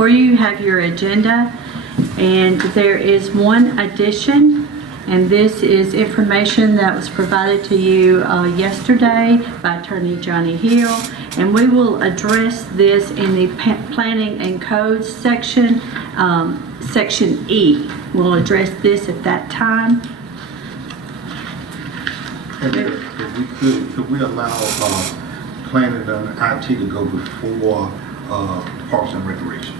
before you have your agenda, and there is one addition, and this is information that was provided to you yesterday by Attorney Johnny Hill, and we will address this in the Planning and Codes section, Section E. We'll address this at that time. And could we allow planning and IT to go before Parks and Recreation?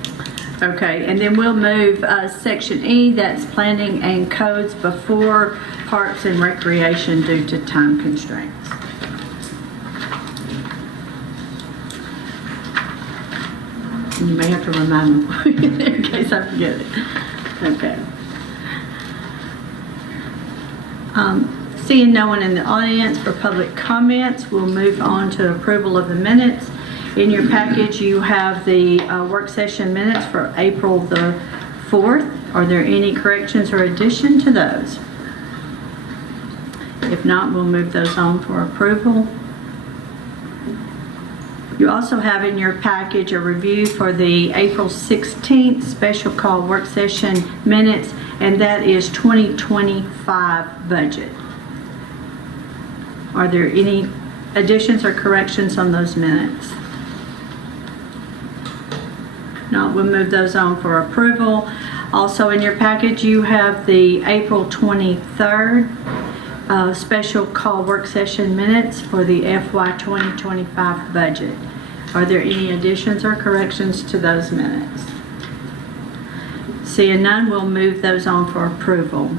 Okay, and then we'll move Section E, that's Planning and Codes, before Parks and Recreation due to time constraints. And you may have to remind me in case I forget it. Okay. Seeing no one in the audience for public comments, we'll move on to approval of the minutes. In your package, you have the work session minutes for April the 4th. Are there any corrections or addition to those? If not, we'll move those on for approval. You also have in your package a review for the April 16th special call work session minutes, and that is 2025 budget. Are there any additions or corrections on those minutes? No, we'll move those on for approval. Also in your package, you have the April 23rd special call work session minutes for the FY 2025 budget. Are there any additions or corrections to those minutes? Seeing none, we'll move those on for approval.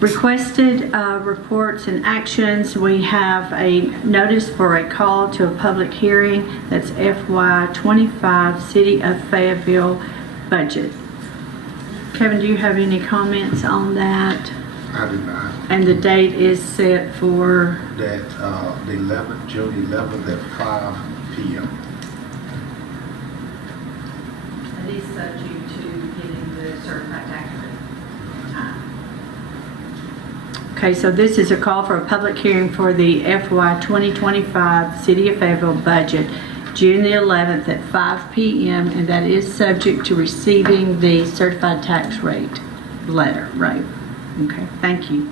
Requested reports and actions. We have a notice for a call to a public hearing. That's FY 25 City of Fayetteville budget. Kevin, do you have any comments on that? I do not. And the date is set for? That the 11th, June 11th at 5 p.m. It is subject to getting the certified tax rate time. Okay, so this is a call for a public hearing for the FY 2025 City of Fayetteville budget, June the 11th at 5 p.m., and that is subject to receiving the certified tax rate letter, right? Okay, thank you.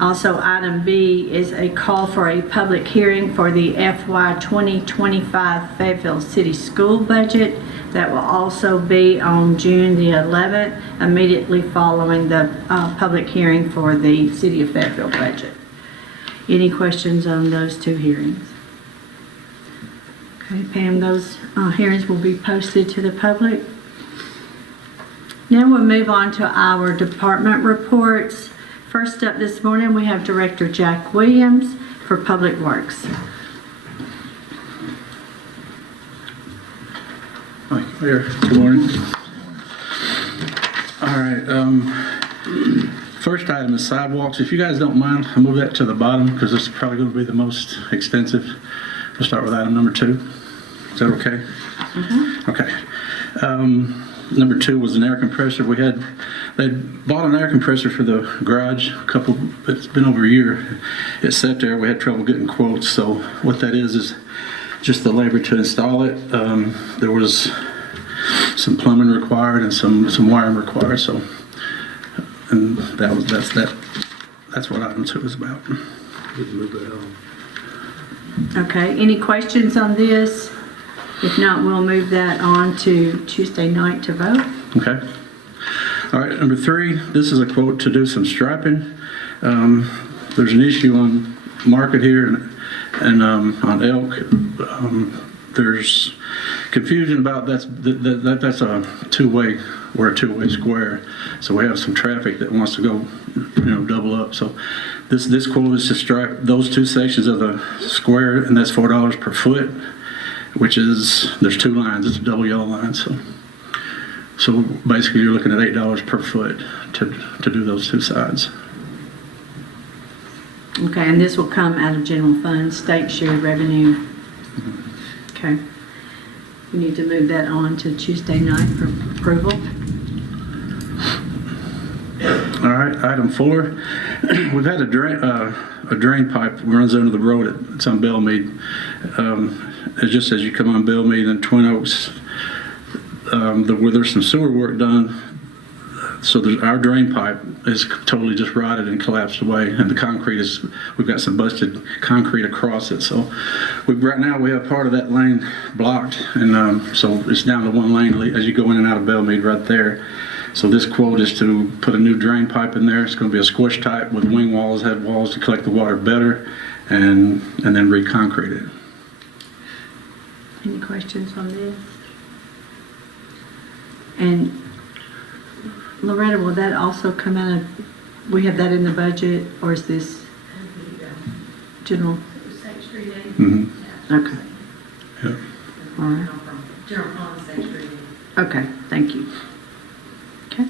Also, item B is a call for a public hearing for the FY 2025 Fayetteville City School budget. That will also be on June the 11th, immediately following the public hearing for the City of Fayetteville budget. Any questions on those two hearings? Okay, Pam, those hearings will be posted to the public. Now we'll move on to our department reports. First up this morning, we have Director Jack Williams for Public Works. Hi, Mayor. Good morning. All right. First item is sidewalks. If you guys don't mind, I'll move that to the bottom because this is probably going to be the most extensive. We'll start with item number 2. Is that okay? Mm-hmm. Okay. Number 2 was an air compressor. They bought an air compressor for the garage it's been over a year. It sat there. We had trouble getting quotes. So what that is just the labor to install it. There was some plumbing required and some wiring required. So, and that's what item 2 is about. Okay, any questions on this? If not, we'll move that on to Tuesday night to vote. Okay. All right, number 3, this is a quote to do some striping. There's an issue on Market here and on Elk. There's confusion about that's a two-way, we're a two-way square. So we have some traffic that wants to go, double up. So this quote is to stripe those 2 sections of the square, and that's $4 per foot, which is, there's 2 lines, it's a double yellow line. So basically you're looking at $8 per foot to do those 2 sides. Okay, and this will come out of general fund, state shared revenue. Mm-hmm. Okay. We need to move that on to Tuesday night for approval. All right, item 4. We've had a drain pipe runs under the road. It's on Bellmead. It's just as you come on Bellmead and Twin Oaks, where there's some sewer work done, so our drain pipe is totally just rotted and collapsed away, and the concrete is, we've got some busted concrete across it. So right now we have part of that lane blocked, and so it's down to one lane as you go in and out of Bellmead right there. So this quote is to put a new drain pipe in there. It's going to be a squish type with wing walls, head walls to collect the water better, and then re-concrete it. Any questions on this? And Loretta, will that also come out of, we have that in the budget, or is this general? State Street aid. Mm-hmm. Okay. Yep. All right. General fund, State Street aid. Okay, thank you. Okay.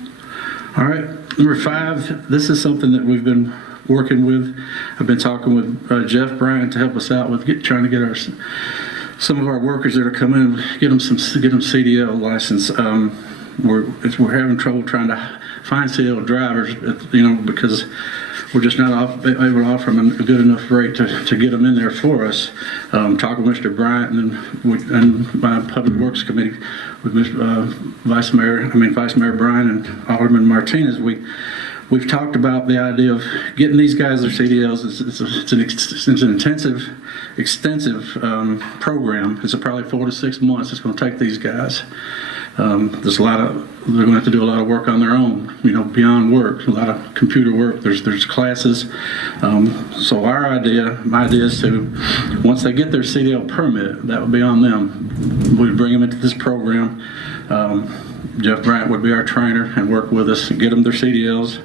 All right, number 5, this is something that we've been working with. I've been talking with Jeff Bryant to help us out with trying to get some of our workers that are coming in, get them CDL license. We're having trouble trying to find CDL drivers, because we're just not able to offer them a good enough rate to get them in there for us. Talking with Mr. Bryant and my Public Works Committee with Vice Mayor Bryant and Alderman Martinez, we've talked about the idea of getting these guys their CDLs. It's an extensive program. It's probably 4 to 6 months it's going to take these guys. They're going to have to do a lot of work on their own, beyond work, a lot of computer work. There's classes. So my idea is to, once they get their CDL permit, that would be on them. We'd bring them into this program. Jeff Bryant would be our trainer and work with us and get them their CDLs.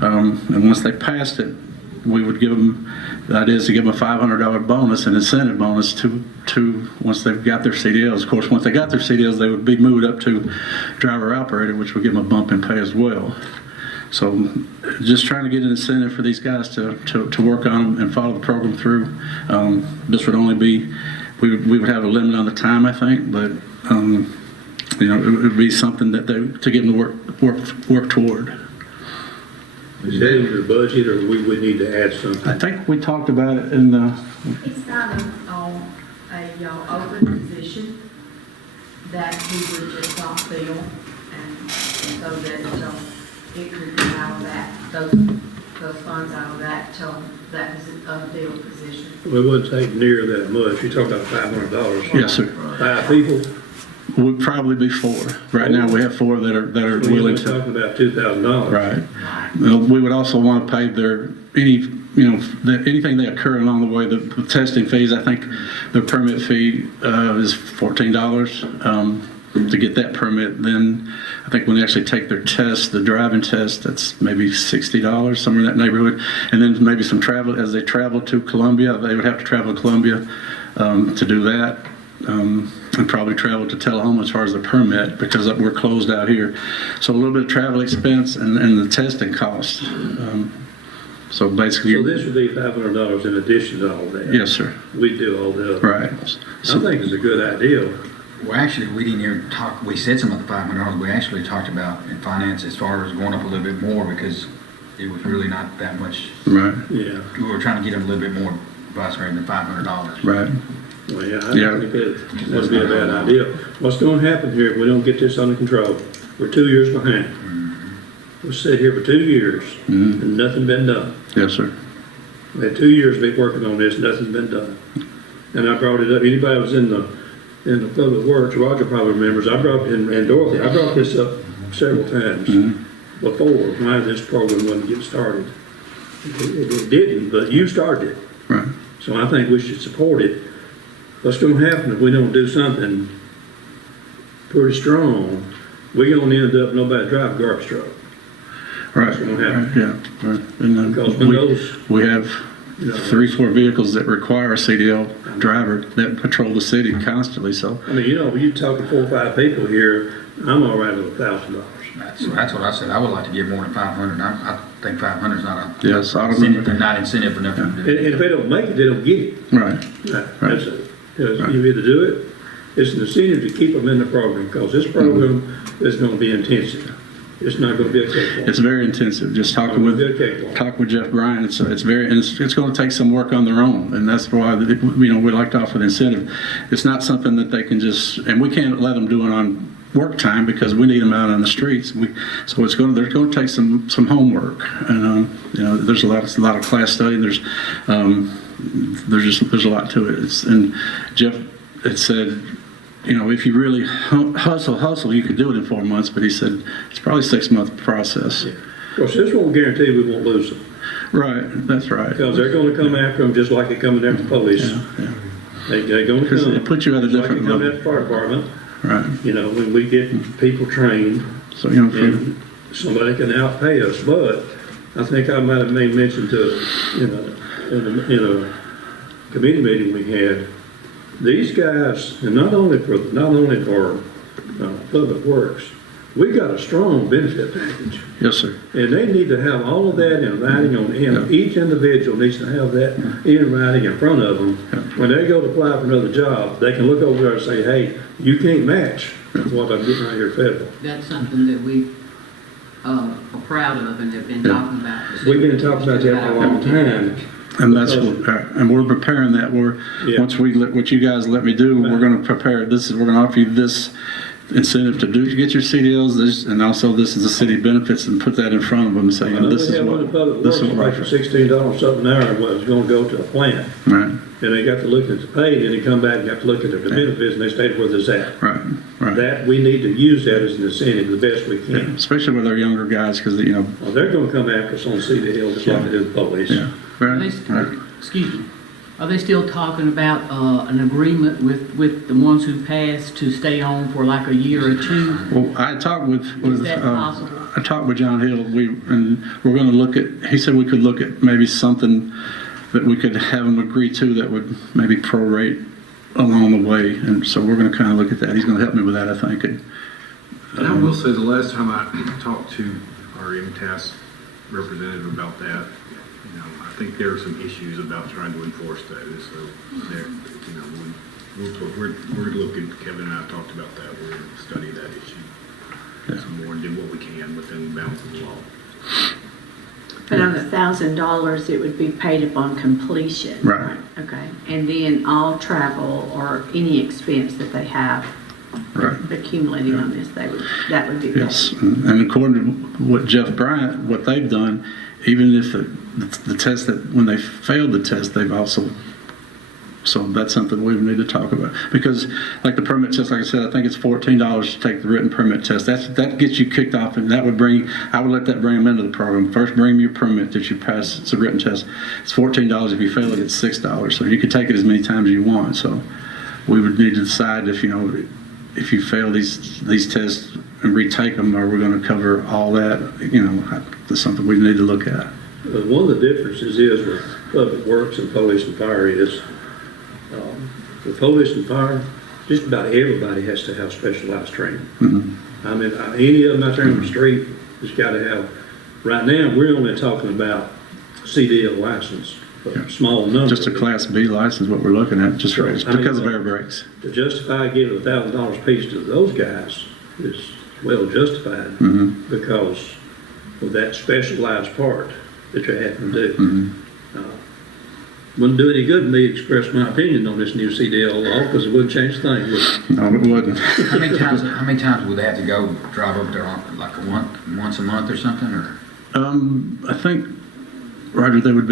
And once they passed it, we would give them, the idea is to give them a $500 bonus, an incentive bonus to once they've got their CDLs. Of course, once they got their CDLs, they would be moved up to driver operator, which would give them a bump in pay as well. So just trying to get an incentive for these guys to work on them and follow the program through. This would only be, we would have a limit on the time, I think, but it would be something that to get them to work toward. Is that in your budget, or we would need to add something? I think we talked about it in the, It's kind of on a open position that he would just not fill, and so that it could come out of that, those funds out of that, that was a filled position. We wouldn't take near that much. You're talking about $500. yes, sir. 5 people? Would probably be 4. Right now, we have 4 that are We're willing only to. talking about $2,000. Right. We would also want to pay anything they occur along the way. The testing fees, I think the permit fee is $14 to get that permit. Then I think when they actually take their test, the driving test, that's maybe $60, somewhere in that neighborhood. And then maybe some travel, as they travel to Columbia, they would have to travel to Columbia to do that. And probably travel to Tullahoma as far as the permit, because we're closed out here. So a little bit of travel expense and the testing cost. So basically, So this would be $500 in addition to all that? yes, sir. We do all the other. Right. I think it's a good idea. Well, actually, we didn't even talk, we said something about the $500. We actually talked about in finance as far as going up a little bit more, because it was really not that much. Right. Yeah. We were trying to get them a little bit more, Vice Mayor, than $500. Right. Well, yeah, I Yeah. think that would be a bad idea. What's going to happen here if we don't get this under control? We're 2 years behind. We've sat here for 2 years and nothing been done. Yes, sir. We had 2 years to be working on this, nothing's been done. And I brought it up, anybody who was in the Public Works, Roger probably remembers, and Dorothy, I brought this up several times before, why this program wouldn't get started. It didn't, but you started it. Right. So I think we should support it. What's going to happen if we don't do something pretty strong? We're going to end up nobody drive a garbage truck. Right. That's gonna happen. Right. Yeah. Right. And then Because when those, we have you know, 3-4 vehicles that require a CDL driver that patrol the city constantly. So I mean, you talk to 4 or 5 people here, I'm all right with $1,000. That's what I said. I would like to give more than 500. I think 500 is not a yes, I incentive, remember. not incentive enough for them to And do it. if they don't make it, they don't get it. Right. That's it. Because you either do it, it's an incentive to keep them in the program, because this program is going to be intensive. It's not going to be a cakewalk. It's very intensive. Just talking with Jeff Bryan, it's going to take some work on their own, and that's why we like to offer the incentive. It's not something that they can just, and we can't let them do it on work time because we need them out on the streets. So there's going to take some homework, and there's a lot of class study. There's a lot to it. And Jeff had said, if you really hustle, you could do it in 4 months. But he said it's probably a 6-month process. Yeah. Of course, this won't guarantee we won't lose them. Right, that's right. Because they're going to come after them just like they're coming after the police. Yeah. They're going to Because come. it puts you at a just different like they level. come after the fire department. Right. When we get people trained, So and somebody can outpay us. But I think I might have made mention to in a committee meeting we had. These guys, and not only for Public Works, we got a strong benefit package. yes, sir. And they need to have all of that in writing on him. Each individual needs to have that in writing in front of them. When they go to apply for another job, they can look over there and say, hey, you can't match what I'm getting right here federal. That's something that we are proud of and have been talking about. We've been talking about that for a long time. And that's and we're preparing that. Once what you guys let me do, we're going to prepare this. We're going to offer you this incentive to get your CDLs, and also this is the city benefits, and put that in front of them and say, this is what This is right for $16 something an hour was going to go to a plant. Right. And they got to look at the pay, then they come back and got to look at their benefits, and they stayed where they're at. Right. That we need to use that as an incentive the best we can. Yeah. Especially with our younger guys, because Well, they're going to come after us on CDL just like they do the police. yeah. Right. Excuse me. Are they still talking about an agreement with the ones who passed to stay on for like a year or two? Well, I talked with Is that possible? I talked with John Hill. We're going to look at. He said we could look at maybe something that we could have them agree to that would maybe prorate along the way, and so we're going to kind of look at that. He's going to help me with that, I think. And I will say the last time I talked to our MTAS representative about that, I think there are some issues about trying to enforce that. And so there, we're looking. Kevin and I talked about that. We're going to study that issue some more and do what we can within the bounds of the law. But on the $1,000, it would be paid upon completion. Right. Okay. And then all travel or any expense that they have accumulating on this, that would be paid. Yes, and according to what Jeff Bryant, what they've done, even if the test that when they failed the test, they've also. So that's something we need to talk about, because like the permit test, like I said, I think it's $14 to take the written permit test. That gets you kicked off, and I would let that bring them into the program. First, bring them your permit that you pass. It's a written test. It's $14. If you fail it, it's $6. So you can take it as many times as you want. So we would need to decide if you fail these tests and retake them, are we going to cover all that? That's something we need to look at. One of the differences is with Public Works and Police and Fire is with Police and Fire, just about everybody has to have specialized training. Mm-hmm. I mean, any of them out there on the street has got to have. Right now, we're only talking about CDL license, a small number. Just a Class B license, what we're looking at, just because of air brakes. To justify giving $1,000 apiece to those guys is well justified because of that specialized part that you have to do. Wouldn't do any good for me to express my opinion on this new CDL law because it wouldn't change a thing, would it? No, it wouldn't. How many times would they have to go drive up there on like once a month or something, or? I think, Roger, they would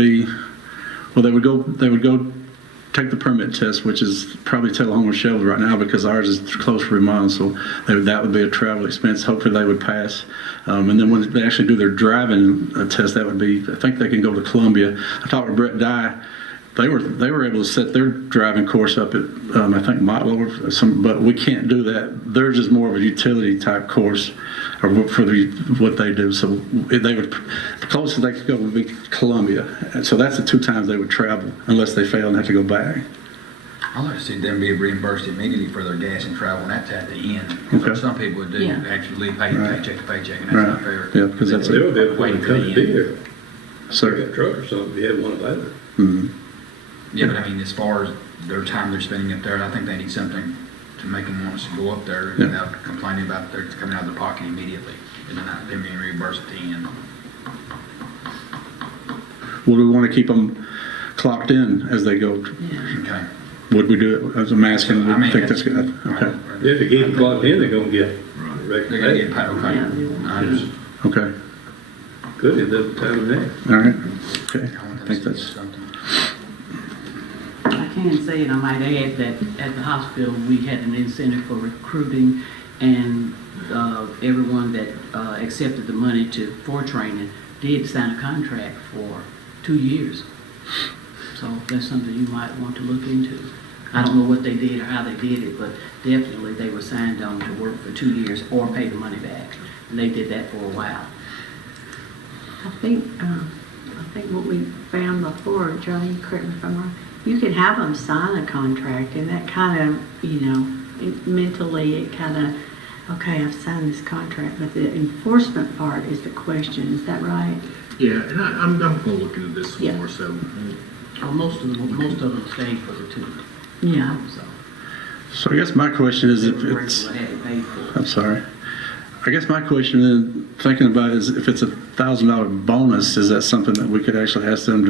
go take the permit test, which is probably Tullahoma Shelby right now because ours is close for remodeling, so that would be a travel expense. Hopefully they would pass. And then when they actually do their driving test, that would be, I think they can go to Columbia. I talked with Brett Dye. They were able to set their driving course up at, I think, Motlow, but we can't do that. Theirs is more of a utility type course or for what they do. So the closest they could go would be Columbia. And so that's the 2 times they would travel unless they fail and have to go back. I'd like to see them be reimbursed immediately for their gas and travel, and that's at the end. Okay. Some people would do Yeah. actually pay paycheck to paycheck, and that's not fair. Yeah, because that's There would be a point waiting to for come the to be end. here. So, Like a truck or something, if you had one available. Yeah, but I mean, as far as their time they're spending up there, I think they need something to make them want us to go up there without complaining about they're coming out of their pocket immediately, and then not them being reimbursed at the end. well, we want to keep them clocked in as they go. Okay. Would we do it as a mask and I we mean, think that's good? Okay, Yeah, if you keep them clocked in, they're gonna get They're regular gonna pay. get paid, okay. I understand. okay, Good, it doesn't time and a half. all right, okay. I want I them think to get that's, something. I can say, and I might add, that at the hospital, we had an incentive for recruiting, and everyone that accepted the money for training did sign a contract for 2 years. So that's something you might want to look into. I don't know what they did or how they did it, but definitely they were signed on to work for 2 years or pay the money back. And they did that for a while. I think what we found before, Johnny, correct me if I'm wrong, you could have them sign a contract and that kind of, mentally it kind of, okay, I've signed this contract, but the enforcement part is the question, is that right? Yeah, and I'm going to look into this some Yeah. more, so. Well, most of them stayed for the 2. Yeah. So so I guess my question is they if were it's, grateful to have it paid for. I'm sorry. I guess my question then, thinking about it, is if it's $1,000 bonus, is that something that we could actually ask them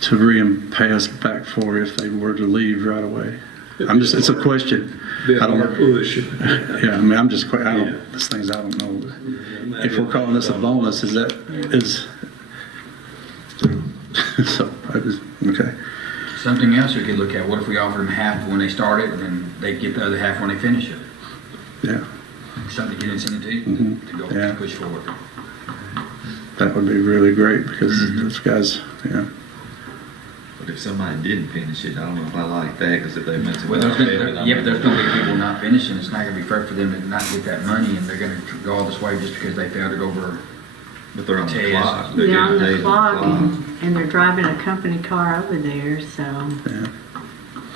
to pay us back for if they were to leave right away? It's a question. Be a I don't hard know. push. Yeah, I mean, there's things I don't know. If we're calling this a bonus, so, okay. Something else we could look at, what if we offered them half when they start it, and then they get the other half when they finish it? Yeah, Something to get incentive to go Yeah. push forward. that would be really great because those guys, yeah. But if somebody didn't finish it, I don't know if I like that, because if they miss it. Well, there's gonna be people not finishing, it's not gonna be fair for them to not get that money, and they're gonna go all this way just because they failed to go over. But they're on the Test. clock. They're They're on getting the paid clock and they're driving a company car over there, so, Yeah.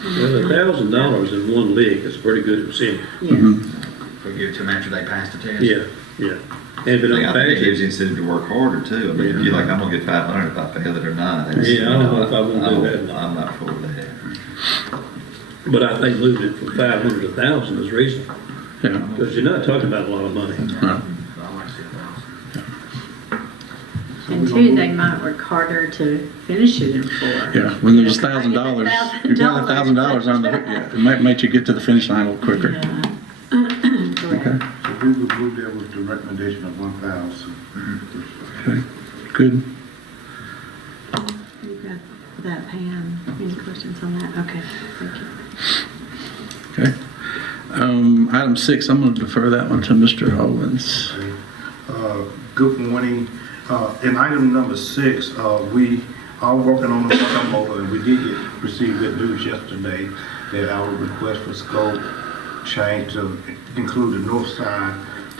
Well, $1,000 in one lick is a pretty good incentive. yeah. If we give it to them after they pass the test. Yeah, yeah. And if it I don't think it pass gives you it, incentive to work harder too. I mean, if you're like, I'm gonna get 500 if I fail it or not. It's, Yeah, I don't know if I wanna do that or not. I'm not for that. but I think moving it from 500 to 1,000 is reasonable, Yeah. because you're not talking about a lot of money. Right. So I like to see $1,000. And two, they might work harder to finish it in 4. Yeah, when there's $1,000, you've got $1,000 on the, yeah, it might make you get to the finish line a little quicker. Yeah. Okay, Correct. So we would move that with the recommendation of 1,000. okay, good. You got that, Pam? Any questions on that? Okay, thank you. Okay. Item 6, I'm going to defer that one to Mr. Owens. Good morning. In item number 6, we are working on the motor, and we did receive good news yesterday that our request for scope change to include the north side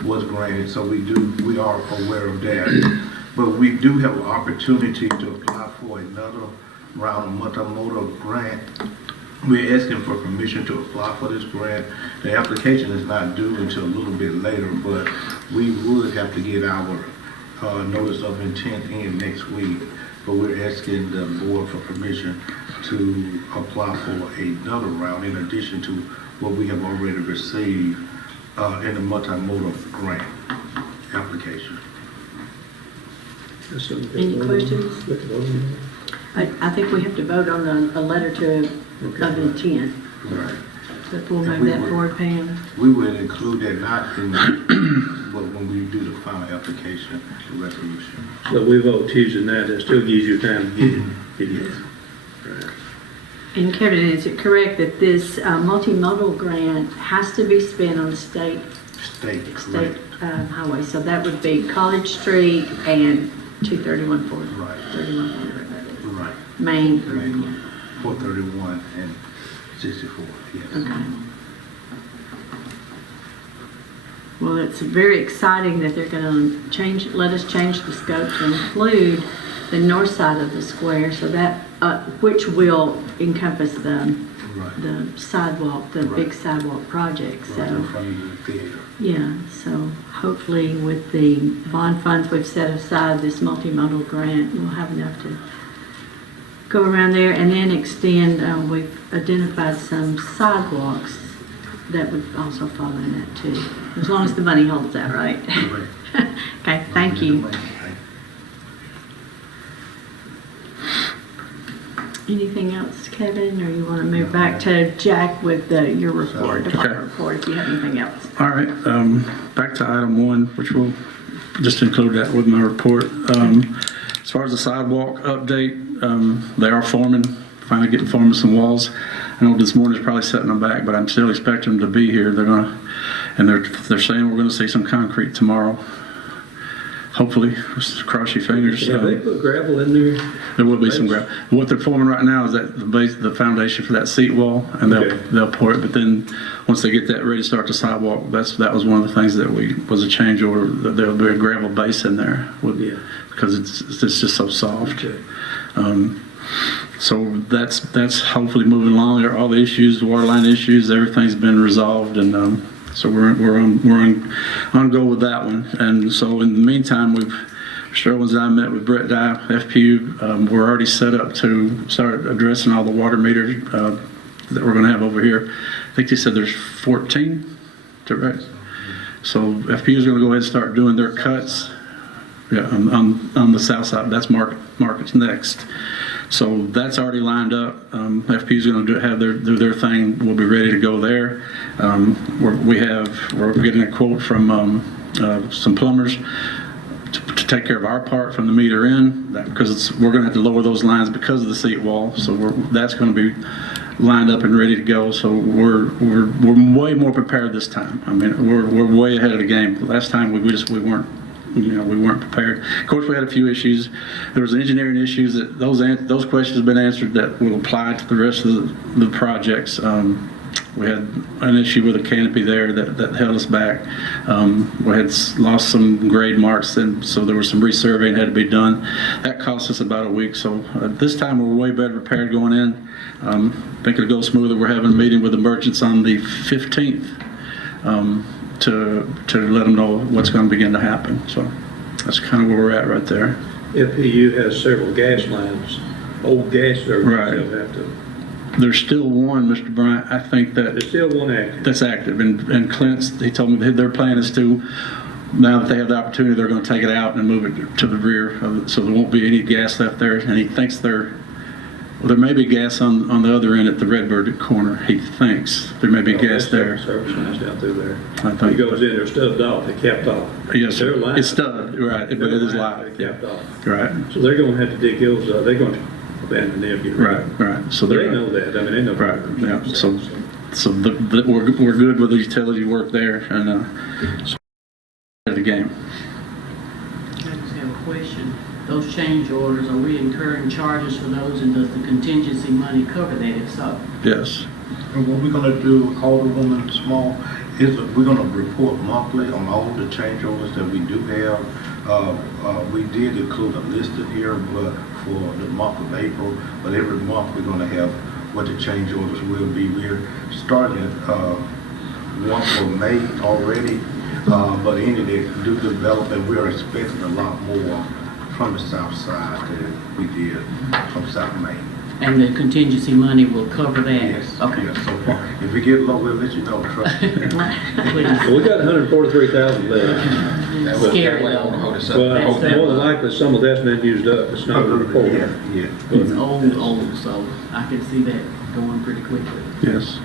was granted, so we are aware of that. But we do have an opportunity to apply for another round of multimodal grant. We're asking for permission to apply for this grant. The application is not due until a little bit later, but we would have to get our notice of intent in next week. But we're asking the board for permission to apply for another round in addition to what we have already received in the multimodal grant application. Any questions? I think we have to vote on a letter of intent. Right. But we'll move that forward, Pam. We would include that not in, but when we do the final application, the resolution. So we vote Tuesday night, that still gives you time to get it. Right. And Kevin, is it correct that this multimodal grant has to be spent on the state State, correct. highway? So that would be College Street and 231 Ford. Right. 31 Ford, that is. Right. Main. Main. 431 and 64, yes. Okay. Well, it's very exciting that they're going to let us change the scope to include the north side of the square, so that, which will encompass the Right. sidewalk, the big Right. sidewalk project, Right in so, front of the theater. yeah, so hopefully with the bond funds we've set aside, this multimodal grant, we'll have enough to go around there and then extend, we've identified some sidewalks that would also fall in that too, as long as the money holds that, right? Correct. Okay, thank you. Anything else, Kevin, or you want to move back to Jack with your report, department report, if you have anything else? All right, back to item 1, which we'll just include that with my report. As far as the sidewalk update, they are finally getting forming some walls. I know this morning's probably setting them back, but I'm still expecting them to be here. They're saying we're gonna see some concrete tomorrow. Hopefully, just cross your fingers. Have they put gravel in there? There will be some gravel. What they're forming right now is that the foundation for that seat wall, and they'll pour it. But then, once they get that ready to start the sidewalk, that was one of the things that was a change order. That there'll be a gravel base in there, because it's just so soft. Okay. So that's hopefully moving along. All the issues, the water line issues, everything's been resolved, and so we're on go with that one. And so in the meantime, Mr. Owens and I met with Brett Dye, FPU. We're already set up to start addressing all the water meters that we're going to have over here. I think they said there's 14, correct? So FPU is going to go ahead and start doing their cuts. Yeah, on the south side. That's markets next. So that's already lined up. FP is going to do their thing. We'll be ready to go there. We're getting a quote from some plumbers to take care of our part from the meter in, because we're going to have to lower those lines because of the seat wall. So that's going to be lined up and ready to go. So we're way more prepared this time. I mean, we're way ahead of the game. Last time we weren't prepared. Of course, we had a few issues. There was engineering issues that those questions have been answered that will apply to the rest of the projects. We had an issue with a canopy there that held us back. We had lost some grade marks, and so there was some resurveying had to be done. That cost us about a week. So this time we're way better prepared going in. I think it'll go smoother. We're having a meeting with the merchants on the 15th. To let them know what's going to begin to happen. So that's kind of where we're at right there. FPU has several gas lines, old gas services. Right. There's still one, Mr. Bryant. I think There's still one active. that's active. And Clint's, he told me that their plan is to, now that they have the opportunity, they're going to take it out and move it to the rear, so there won't be any gas left there. And he thinks there may be gas on the other end at the Redbird corner. He thinks there may be gas there. Service lines down through there. I think. He goes in, they're stubbed off, they capped off. Yes, They're sir. live. It's stubbed, right, but it is live. They capped off. Right. So they're going to have to dig those up. They're going to abandon them. Get rid of them. Right. So They know that. I mean, they know. Right. Yeah. So we're good with the utility work there, and so the game. I just have a question. Those change orders, are we incurring charges for those, and does the contingency money cover that if so? Yes. And what we're gonna do, Alderwoman Small, is we're gonna report monthly on all the change orders that we do have. We did include a list in here, but for the month of April, but every month we're gonna have what the change orders will be. We're starting one for May already, but any that do develop, and we're expecting a lot more from the south side than we did from South Main. And the contingency money will cover that? Yes. Okay. Yes, so far. If we get low, we'll let you know. Trust me. Well, we got 143,000 left. That was Scary. what won't hold us up. Well, That's more than likely, some of that's been used up. It's not reported. Yeah. It's old, so I can see that going pretty quickly. Yes.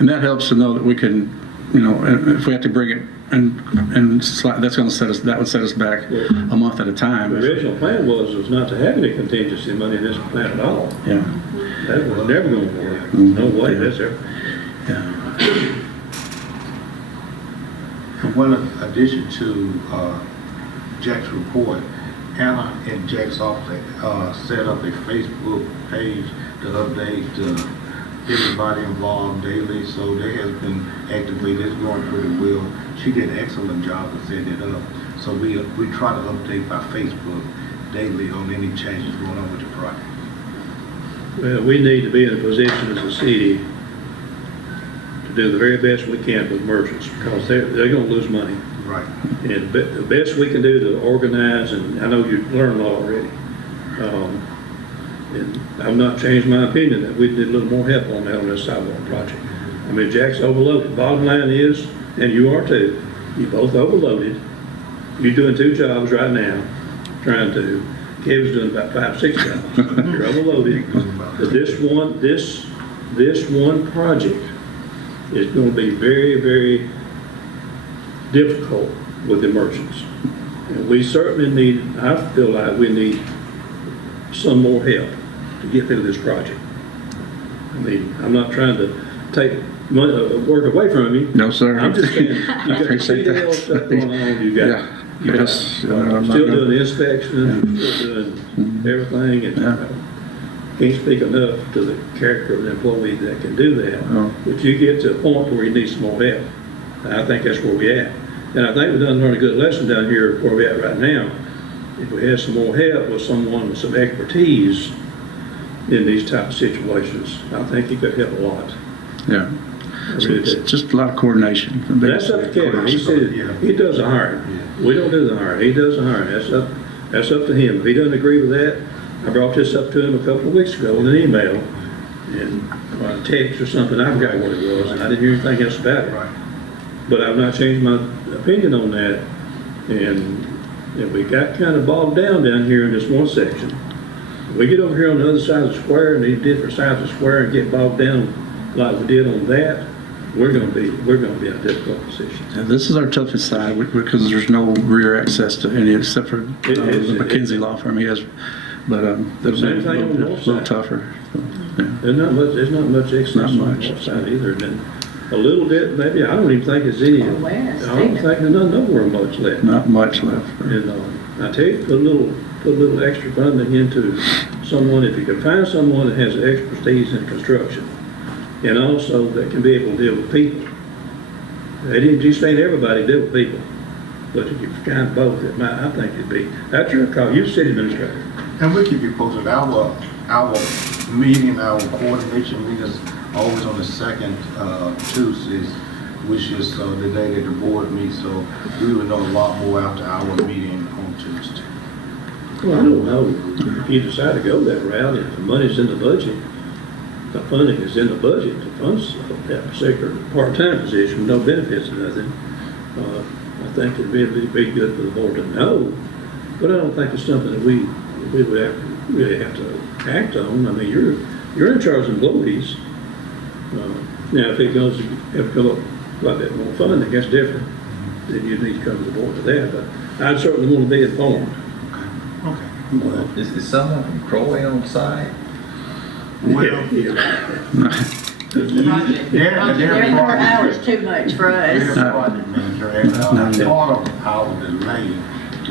And that helps to know that we can, if we have to bring it and that's going to that would set us back a month at a time. The original plan was not to have any contingency money in this plan at all. Yeah. That was never going to work. No way, that's ever. Yeah. One addition to Jack's report, Hannah and Jack's office set up a Facebook page to update everybody involved daily, so they has been actively, that's going pretty well. She did an excellent job of setting it up. So we try to update by Facebook daily on any changes going on with the project. Well, we need to be in a position as a city to do the very best we can with merchants, because they're going to lose money. Right. And the best we can do to organize, and I know you've learned a lot already, and I've not changed my opinion that we need a little more help on that on this sidewalk project. I mean, Jack's overloaded. Bottom line is, and you are too, you both overloaded. You're doing two jobs right now, trying to, Kevin's doing about 5, 6 jobs. You're overloaded. But this one project is gonna be very, very difficult with immersions. And we certainly need, I feel like we need some more help to get through this project. I mean, I'm not trying to take work away from you. No, sir. I'm just saying, you got Appreciate that. CDL stuff going on, you Yeah. got, you got, Yes. I'm not still gonna- doing the inspections, you're still doing everything, and Yeah. can't speak enough to the character of the employee that can do that. No. But you get to a point where you need some more help. And I think that's where we at. And I think we've done learned a good lesson down here where we at right now. If we had some more help with someone with some expertise in these type of situations, I think it could help a lot. Yeah. I So really it's do. just a lot of coordination. That's up to Kevin. He said, he does the hiring. We don't do the hiring. He does the hiring. That's up to him. If he doesn't agree with that, I brought this up to him a couple of weeks ago in an email and or a text or something. I forgot what it was. And I didn't hear anything else about it. Right. But I've not changed my opinion on that. And we got kind of bogged down here in this one section. We get over here on the other side of the square and these different sides of the square and get bogged down like we did on that, we're gonna be in a difficult position. And this is our toughest side because there's no rear access to any except for the McKinsey law firm he has. But it'll Same be thing on the a north little side. tougher. So, yeah. There's not much access Not on the much. north side either. And a little bit, maybe, I don't even think there's any, Or west, I don't think there's nowhere much left. Not much left. And I tell you, put a little extra funding into someone, if you can find someone that has expertise in construction, and also that can be able to deal with people. They didn't just ain't everybody deal with people, but if you find both, I think it'd be, that's your call, you're city administrator. And we'll keep you posted. Our meeting, our coordination meetings, always on the second Tuesdays, which is the day that the board meets. So we will know a lot more after our meeting on Tuesday. Well, I don't know, if you decide to go that route, if the money's in the budget, the funding is in the budget to fund that particular part-time position, no benefits or nothing, I think it'd be good for the board to know, but I don't think it's something that we would really have to act on. I mean, you're in charge of employees. Now, if it come up like that more funding, that's different, then you need to come to the board with that, but I'd certainly want to be informed. Okay. Is someone from Croy on site? Well, Yeah. Their 4 hours too much for Their us. project manager, and part of our delay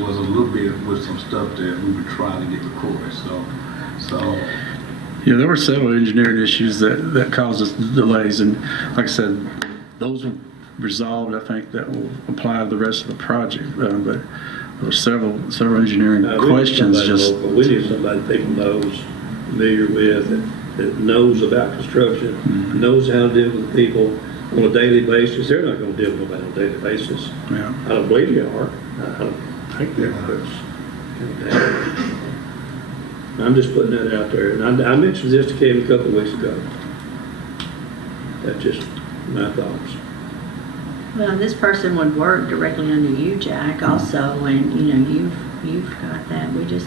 was a little bit with some stuff that we were trying to get recorded, so. Yeah, there were several engineering issues that caused us delays, and like I said, those were resolved. I think that will apply to the rest of the project, but there were several engineering We need questions. somebody Just local. We need somebody people knows, familiar with, that knows about construction, knows how to deal with people on a daily basis. They're not going to deal with nobody on a daily basis. yeah, I don't believe you are. I don't think they're. I'm just putting that out there. And I mentioned this to Kevin a couple of weeks ago. That's just my thoughts. Well, this person would work directly under you, Jack, also, and, you've got that. We just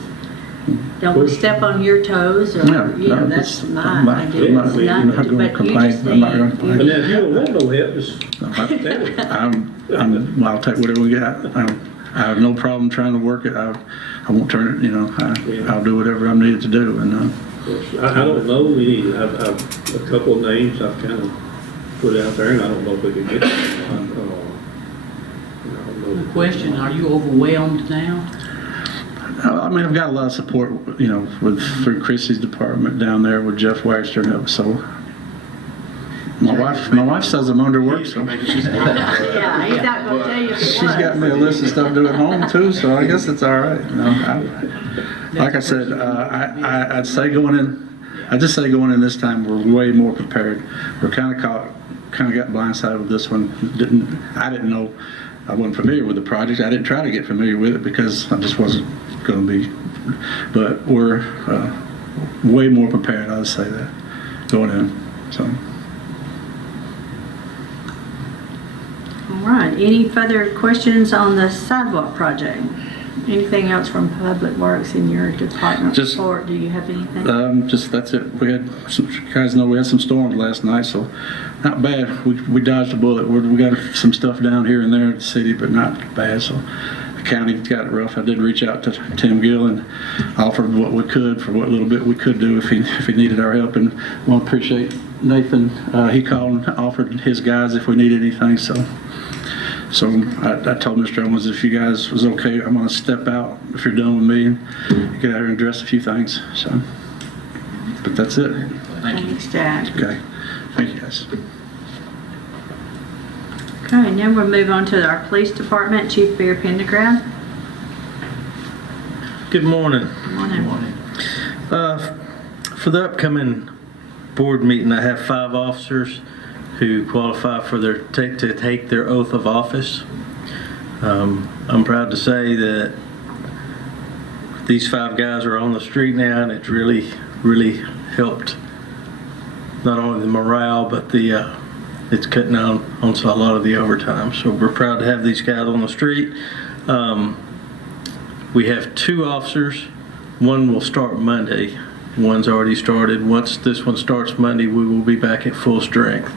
don't want to step on your toes, or, no, that's it's my not- idea. I'm It's not nothing, gonna but you complain. just I'm not gonna need- complain. But now, if you don't want no help, just tell me. I'll take whatever we got. I have no problem trying to work it. I won't turn it. I'll do whatever I'm needed to do, and I don't know any, I've a couple of names I've kind of put out there, and I don't know if we can get them. The question, are you overwhelmed now? I mean, I've got a lot of support, through Chrissy's department down there with Jeff Wagster. So my wife says I'm underworked, so Yeah, he's not gonna tell you if it she's got me a was. list of stuff to do at home too. So I guess it's all right. Like I said, I'd say going in. I just say going in this time, we're way more prepared. We're kind of got blindsided with this one. I didn't know. I wasn't familiar with the project. I didn't try to get familiar with it because I just wasn't going to be. But we're way more prepared. I'd say that going in. So. All right, any further questions on the sidewalk project? Anything else from Public Works in your department Just- report? Do you have anything? Just, that's it. We had, you guys know we had some storms last night, so not bad. We dodged a bullet. We got some stuff down here and there in the city, but not bad, so the county got it rough. I did reach out to Tim Gill and offered what we could for what little bit we could do if he needed our help, and I want to appreciate Nathan. He called and offered his guys if we need anything, so I told Mr. Owens if you guys was okay, I'm going to step out if you're done with me and get out here and address a few things. So, but that's it. Thanks, Jack. Okay. Thank you, guys. Okay, now we'll move on to our police department. Chief Bear Pendergrass. Good morning. Good morning. For the upcoming board meeting, I have 5 officers who qualify for to take their oath of office. I'm proud to say that these 5 guys are on the street now, and it's really helped not only the morale, but it's cutting down on a lot of the overtime. So we're proud to have these guys on the street. We have 2 officers. One will start Monday. One's already started. Once this one starts Monday, we will be back at full strength.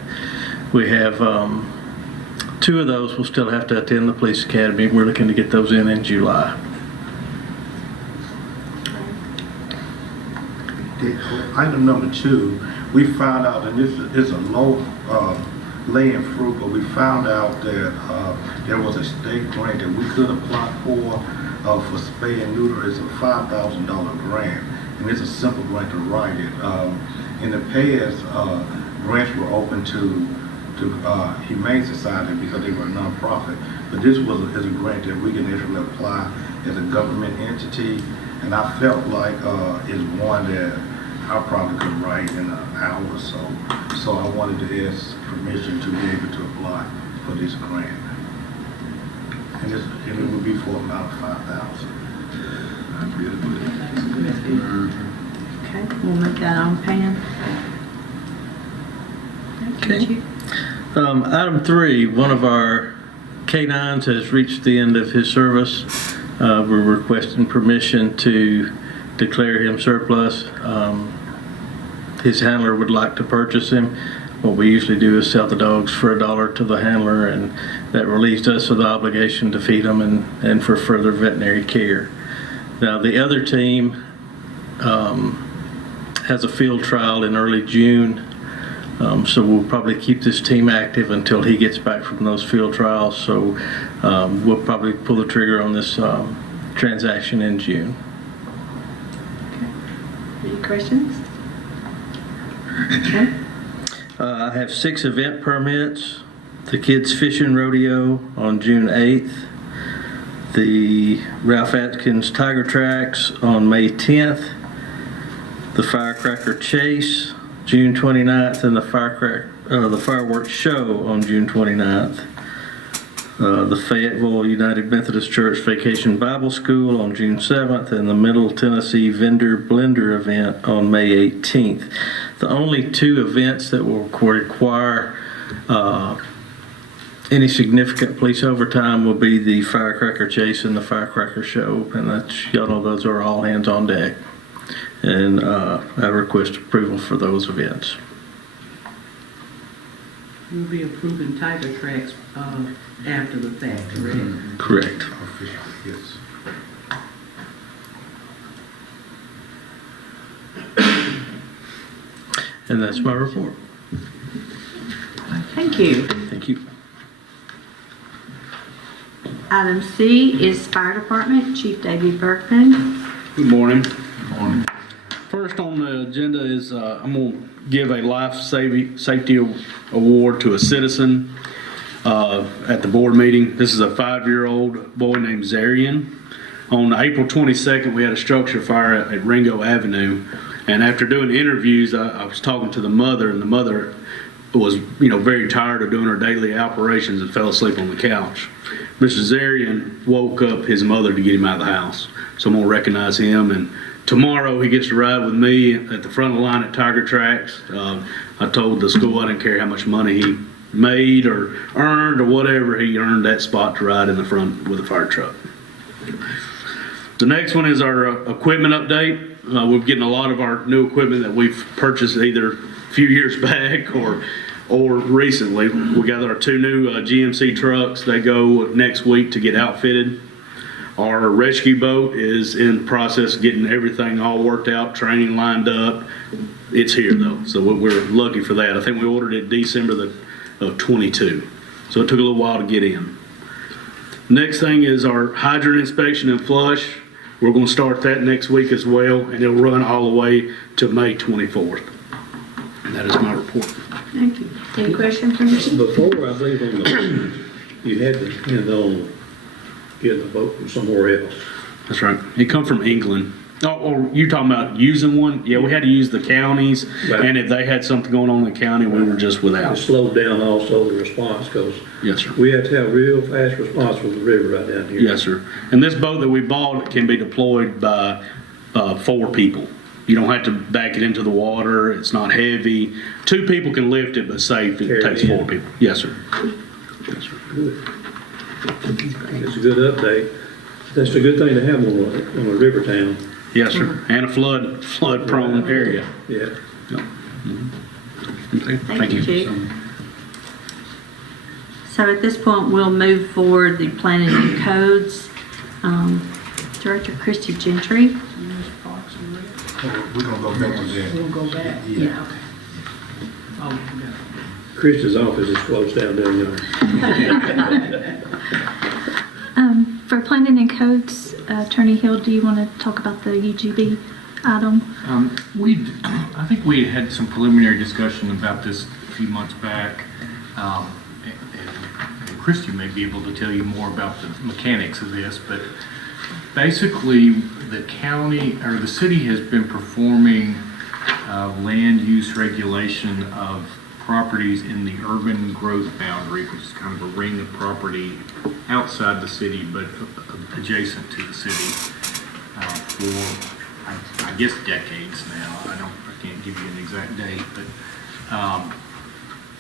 We have 2 of those will still have to attend the police academy. We're looking to get those in July. Item number 2, we found out, and this is a low laying fruit, but we found out that there was a state grant that we could apply for spay and neuter. It's a $5,000 grant, and it's a simple grant to write it. In the past, grants were open to Humane Society because they were a nonprofit, but this is a grant that we can actually apply as a government entity, and I felt like it's one that I probably could write in an hour or so. So I wanted to ask permission to be able to apply for this grant, and it would be for an amount of $5,000. Okay, we'll make that on Pam. Okay. Chief. Item 3, one of our K-9s has reached the end of his service. We're requesting permission to declare him surplus. His handler would like to purchase him. What we usually do is sell the dogs for $1 to the handler, and that relieves us of the obligation to feed them and for further veterinary care. Now, the other team has a field trial in early June. So we'll probably keep this team active until he gets back from those field trials. So we'll probably pull the trigger on this transaction in June. Any questions? Okay. I have 6 event permits. The Kids Fishing Rodeo on June 8th. The Ralph Atkins Tiger Tracks on May 10th. The Firecracker Chase June 29th, and the fireworks show on June 29th. The Fayetteville United Methodist Church Vacation Bible School on June 7th, and the Middle Tennessee Vendor Blender event on May 18th. The only 2 events that will require any significant police overtime will be the Firecracker Chase and the Firecracker Show, and y'all know those are all hands on deck. And I request approval for those events. We'll be approving Tiger Tracks after the fact, correct? Correct. Official, yes. And that's my report. Thank you. Thank you. Item C is Fire Department, Chief Davey Berkman. Good morning. First on the agenda is I'm going to give a life safety award to a citizen at the board meeting. This is a 5-year-old boy named Zarian. On April 22nd, we had a structure fire at Ringo Avenue, and after doing interviews, I was talking to the mother, and the mother was, very tired of doing her daily operations and fell asleep on the couch. Mr. Zarian woke up his mother to get him out of the house, so I'm going to recognize him. And tomorrow he gets to ride with me at the front of the line at Tiger Tracks. I told the school I didn't care how much money he made or earned or whatever, he earned that spot to ride in the front with a fire truck. The next one is our equipment update. We're getting a lot of our new equipment that we've purchased either a few years back or recently. We got our 2 new GMC trucks. They go next week to get outfitted. Our rescue boat is in the process of getting everything all worked out, training lined up. It's here though, so we're lucky for that. I think we ordered it December of 22, so it took a little while to get in. Next thing is our hydrant inspection and flush. We're going to start that next week as well, and it'll run all the way to May 24th. And that is my report. Thank you. Any questions from you? Before, I believe on the, you had to depend on getting the boat from somewhere else. That's right. It come from England. Oh, you talking about using one? Yeah, we had to use the counties, Right. and if they had something going on in the county, we were just It without. slowed down also the response, because Yes, sir. we have to have real fast response from the river right down here. Yes, sir. And this boat that we bought can be deployed by 4 people. You don't have to back it into the water. It's not heavy. 2 people can lift it, but safe, it Carry it takes in. 4 people. Yes, sir. Yes, sir. Good. It's a good update. That's a good thing to have on a river town. Yes, sir. And a flood prone area. Yeah. Okay, Thank you, Chief. So at this point, we'll move forward the planning and codes. Director Christy Gentry. We're gonna go back to that. We'll go back. Yeah. Okay. Oh, yeah. Chris's office is closed down there. For planning and codes, Attorney Hill, do you want to talk about the UGB item? I think we had some preliminary discussion about this a few months back. And Christy may be able to tell you more about the mechanics of this, but basically the county or the city has been performing land use regulation of properties in the urban growth boundary, which is kind of a ring of property outside the city but adjacent to the city for I guess decades now. I can't give you an exact date, but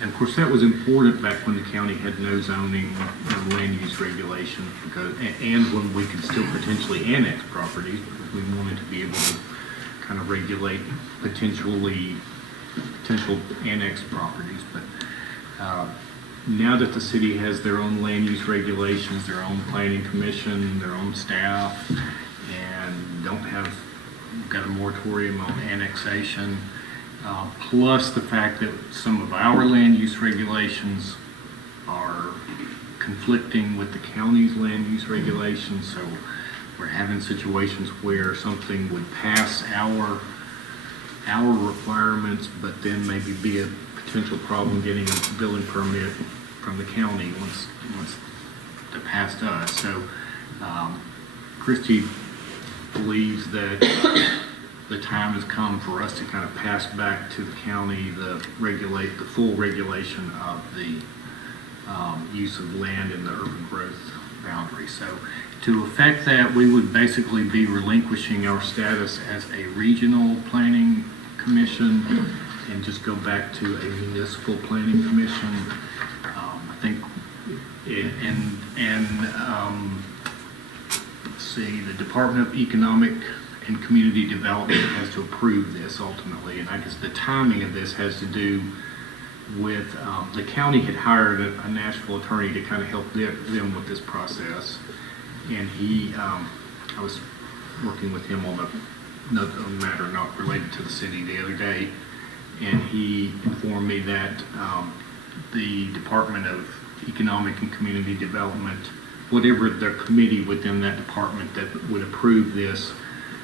and of course that was important back when the county had no zoning or land use regulation, because and when we could still potentially annex properties, because we wanted to be able to kind of regulate potential annex properties. But now that the city has their own land use regulations, their own planning commission, their own staff, and got a moratorium on annexation, plus the fact that some of our land use regulations are conflicting with the county's land use regulations, so we're having situations where something would pass our requirements, but then maybe be a potential problem getting a building permit from the county once they're past us. So Christie believes that the time has come for us to kind of pass back to the county the full regulation of the use of land in the urban growth boundary. So to effect that, we would basically be relinquishing our status as a regional planning commission and just go back to a municipal planning commission. I think, let's see, the Department of Economic and Community Development has to approve this ultimately, and I guess the timing of this has to do with the county had hired a Nashville attorney to kind of help them with this process, and I was working with him on a matter not related to the city the other day, and he informed me that the Department of Economic and Community Development, whatever their committee within that department that would approve this,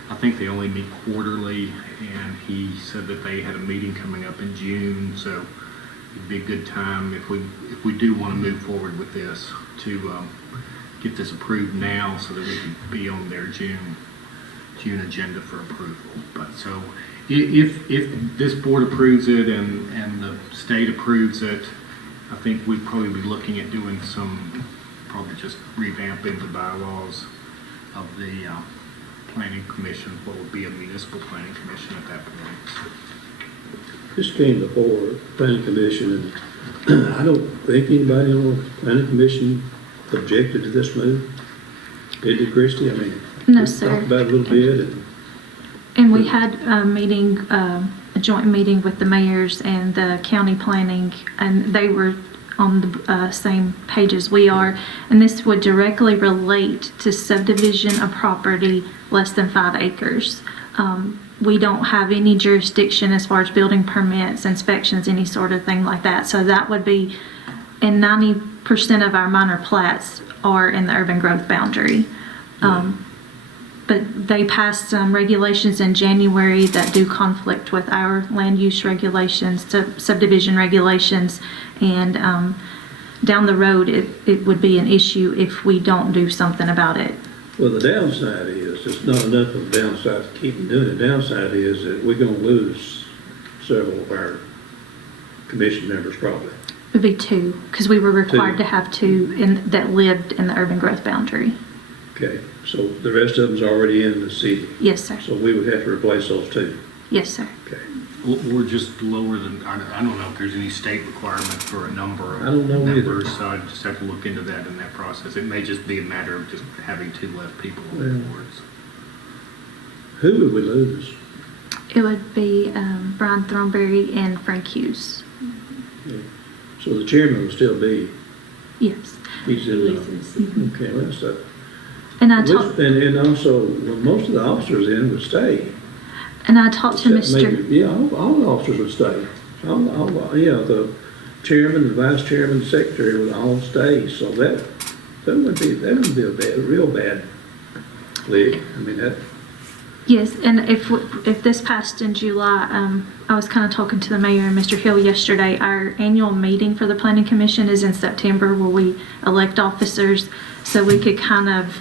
I think they only meet quarterly, and he said that they had a meeting coming up in June, so it'd be a good time if we do want to move forward with this to get this approved now so that we can be on their June agenda for approval. But so if this board approves it and the state approves it, I think we'd probably be looking at doing probably just revamping the bylaws of the planning commission, what would be a municipal planning commission at that point. This came before planning commission, and I don't think anybody on the planning commission objected to this move. Did you, Christie? I mean, No, We sir. talked about it a little bit, and And we had a meeting, a joint meeting with the mayors and the county planning, and they were on the same page as we are. And this would directly relate to subdivision of property less than 5 acres. We don't have any jurisdiction as far as building permits, inspections, any sort of thing like that. So that would be, and 90% of our minor plats are in the urban growth boundary. But they passed some regulations in January that do conflict with our land use regulations, subdivision regulations, and down the road, it would be an issue if we don't do something about it. well, the downside is, it's not enough of a downside to keep doing it. The downside is that we're gonna lose several of our commission members probably. It would be 2, because we were required 2. to have 2 that lived in the urban growth boundary. Okay, so the rest of them's already in the city, Yes, sir. so we would have to replace those 2. Yes, sir. Okay. We're just lower than, I don't know if there's any state requirement for a number of I don't know either. members, so I just have to look into that in that process. It may just be a matter of just having 2 less people on the Well. boards. Who would we lose? It would be Brian Thornberry and Frank Hughes. So the chairman will still be, Yes. he's in, okay, well, that's And I talked, and also, well, most of the officers in would stay. and I talked to Except Mr. maybe- Yeah, all the officers would stay. Yeah, the chairman, the vice chairman, the secretary would all stay, so that wouldn't be a real bad league. I mean, that, Yes, and if this passed in July, I was kind of talking to the mayor and Mr. Hill yesterday. Our annual meeting for the planning commission is in September where we elect officers. So we could kind of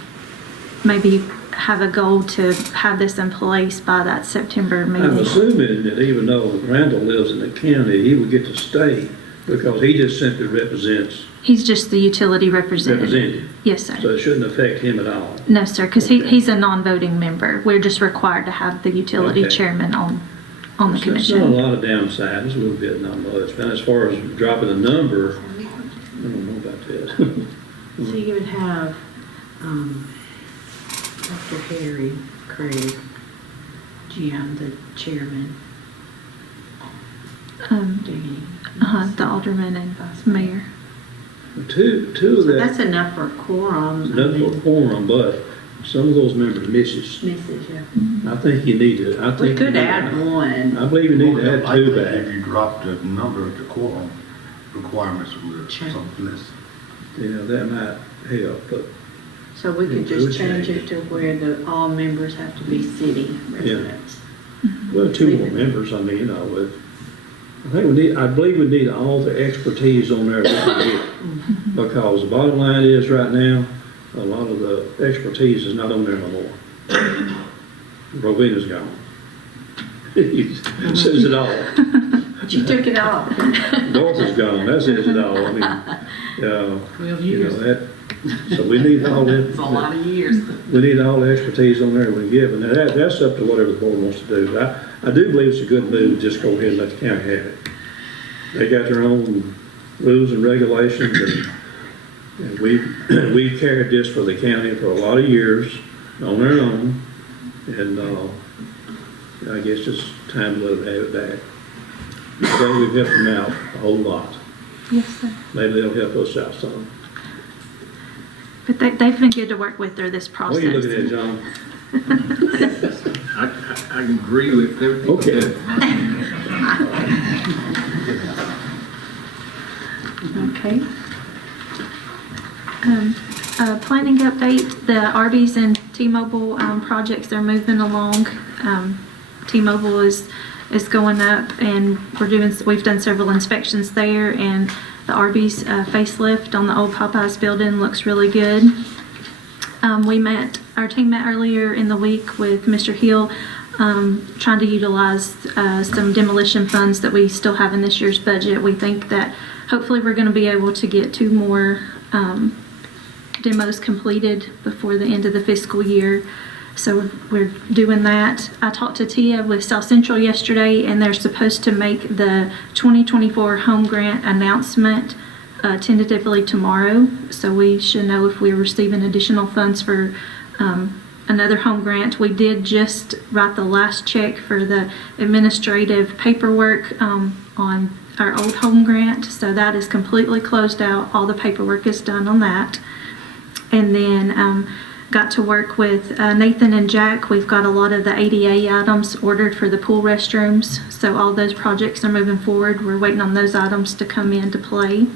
maybe have a goal to have this in place by that September I'm meeting. assuming that even though Randall lives in the county, he would get to stay because he just simply represents, He's just the utility representative. represented. Yes, sir. So it shouldn't affect him at all. No, sir, because Okay. he's a non-voting member. We're just required to have the utility Okay. chairman on the So it's not a commission. lot of downsides, a little bit, not much. But as far as dropping the number, I don't know about that. So you would have, Dr. Harry Craig, Jim, the chairman, Danny. The alderman and mayor. Two of So that, that's enough for a quorum. enough for a quorum, but some of those members misses. Misses, yeah. I think you need to, I We think. could you add need- one. I believe you need to add 2 If back. you drop the number of the quorum requirements with Sure. something less. Yeah, that might help, but So we could It would just change change it to where all members have to be city residents. well, 2 more members, I mean, you know, with, I believe we need all the expertise on there that we get. Because the bottom line is right now, a lot of the expertise is not on there no more. Rowena's gone. He says it all. You took it off. Dorothy's gone, that says it all. I mean, 12 you know, years. that, so we need all It's a lot that, of years. we need all the expertise on there we can give. And that's up to whatever the board wants to do. I do believe it's a good move, just go ahead and let the county have it. They got their own rules and regulations, and we've carried this for the county for a lot of years on their own, and I guess it's time to let them have it back. So we've helped them out a whole lot. Yes, sir. Maybe they'll help us out some. But they've been good to work with through this process. What are you looking at, John? I can agree with everything. Okay. Okay. Planning update, the Arby's and T-Mobile projects, they're moving along. T-Mobile is going up, and we've done several inspections there, and the Arby's facelift on the old Popeyes building looks really good. Our team met earlier in the week with Mr. Hill, trying to utilize some demolition funds that we still have in this year's budget. We think that hopefully we're going to be able to get 2 more demos completed before the end of the fiscal year. So we're doing that. I talked to Tia with South Central yesterday, and they're supposed to make the 2024 home grant announcement tentatively tomorrow. So we should know if we're receiving additional funds for another home grant. We did just write the last check for the administrative paperwork on our old home grant, so that is completely closed out. All the paperwork is done on that. And then got to work with Nathan and Jack. We've got a lot of the ADA items ordered for the pool restrooms, so all those projects are moving forward. We're waiting on those items to come into play.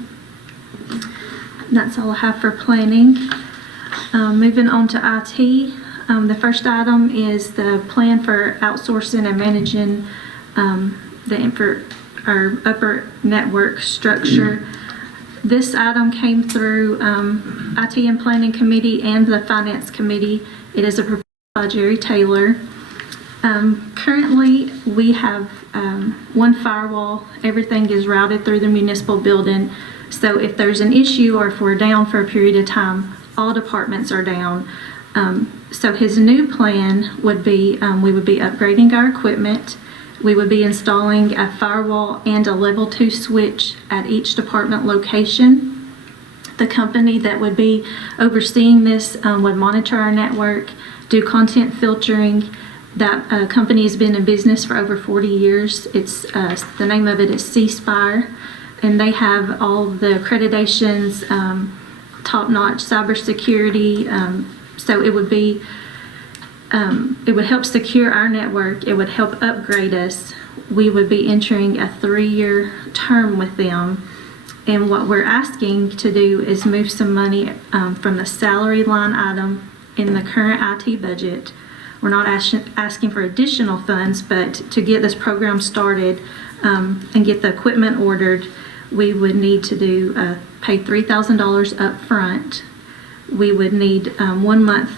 That's all I have for planning. Moving on to IT, the first item is the plan for outsourcing and managing our upper network structure. This item came through IT and Planning Committee and the Finance Committee. It is a proposal by Jerry Taylor. Currently, we have one firewall. Everything is routed through the municipal building. So if there's an issue or if we're down for a period of time, all departments are down. So his new plan would be, we would be upgrading our equipment. We would be installing a firewall and a level 2 switch at each department location. The company that would be overseeing this would monitor our network, do content filtering. That company has been in business for over 40 years. It's the name of it is C-Spire, and they have all the accreditations, top-notch cybersecurity. So it would be it would help secure our network. It would help upgrade us. We would be entering a 3-year term with them. And what we're asking to do is move some money from the salary line item in the current IT budget. We're not asking for additional funds, but to get this program started and get the equipment ordered, we would need to pay $3,000 up front. We would need 1 month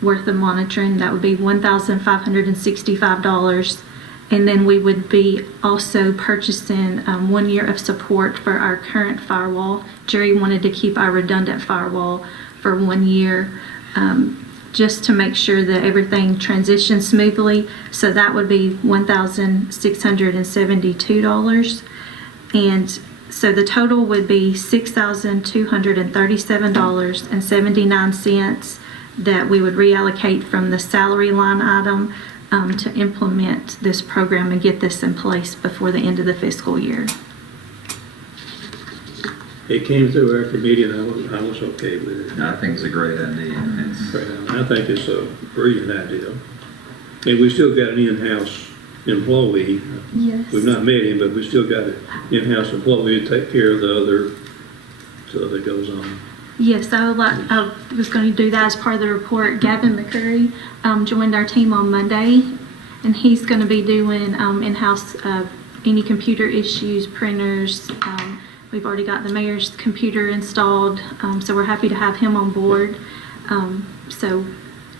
worth of monitoring. That would be $1,565. And then we would be also purchasing 1 year of support for our current firewall. Jerry wanted to keep our redundant firewall for 1 year just to make sure that everything transitions smoothly. So that would be $1,672. And so the total would be $6,237.79 that we would reallocate from the salary line item to implement this program and get this in place before the end of the fiscal year. It came through our committee and I was okay with it. I think it's a great idea. I think it's a brilliant idea. And we still got an in-house employee. Yes. We've not met him, but we still got an in-house employee to take care of the other stuff that goes on. Yes, I was going to do that as part of the report. Gavin McCurry joined our team on Monday, and he's going to be doing in-house any computer issues, printers. We've already got the mayor's computer installed, so we're happy to have him on board. So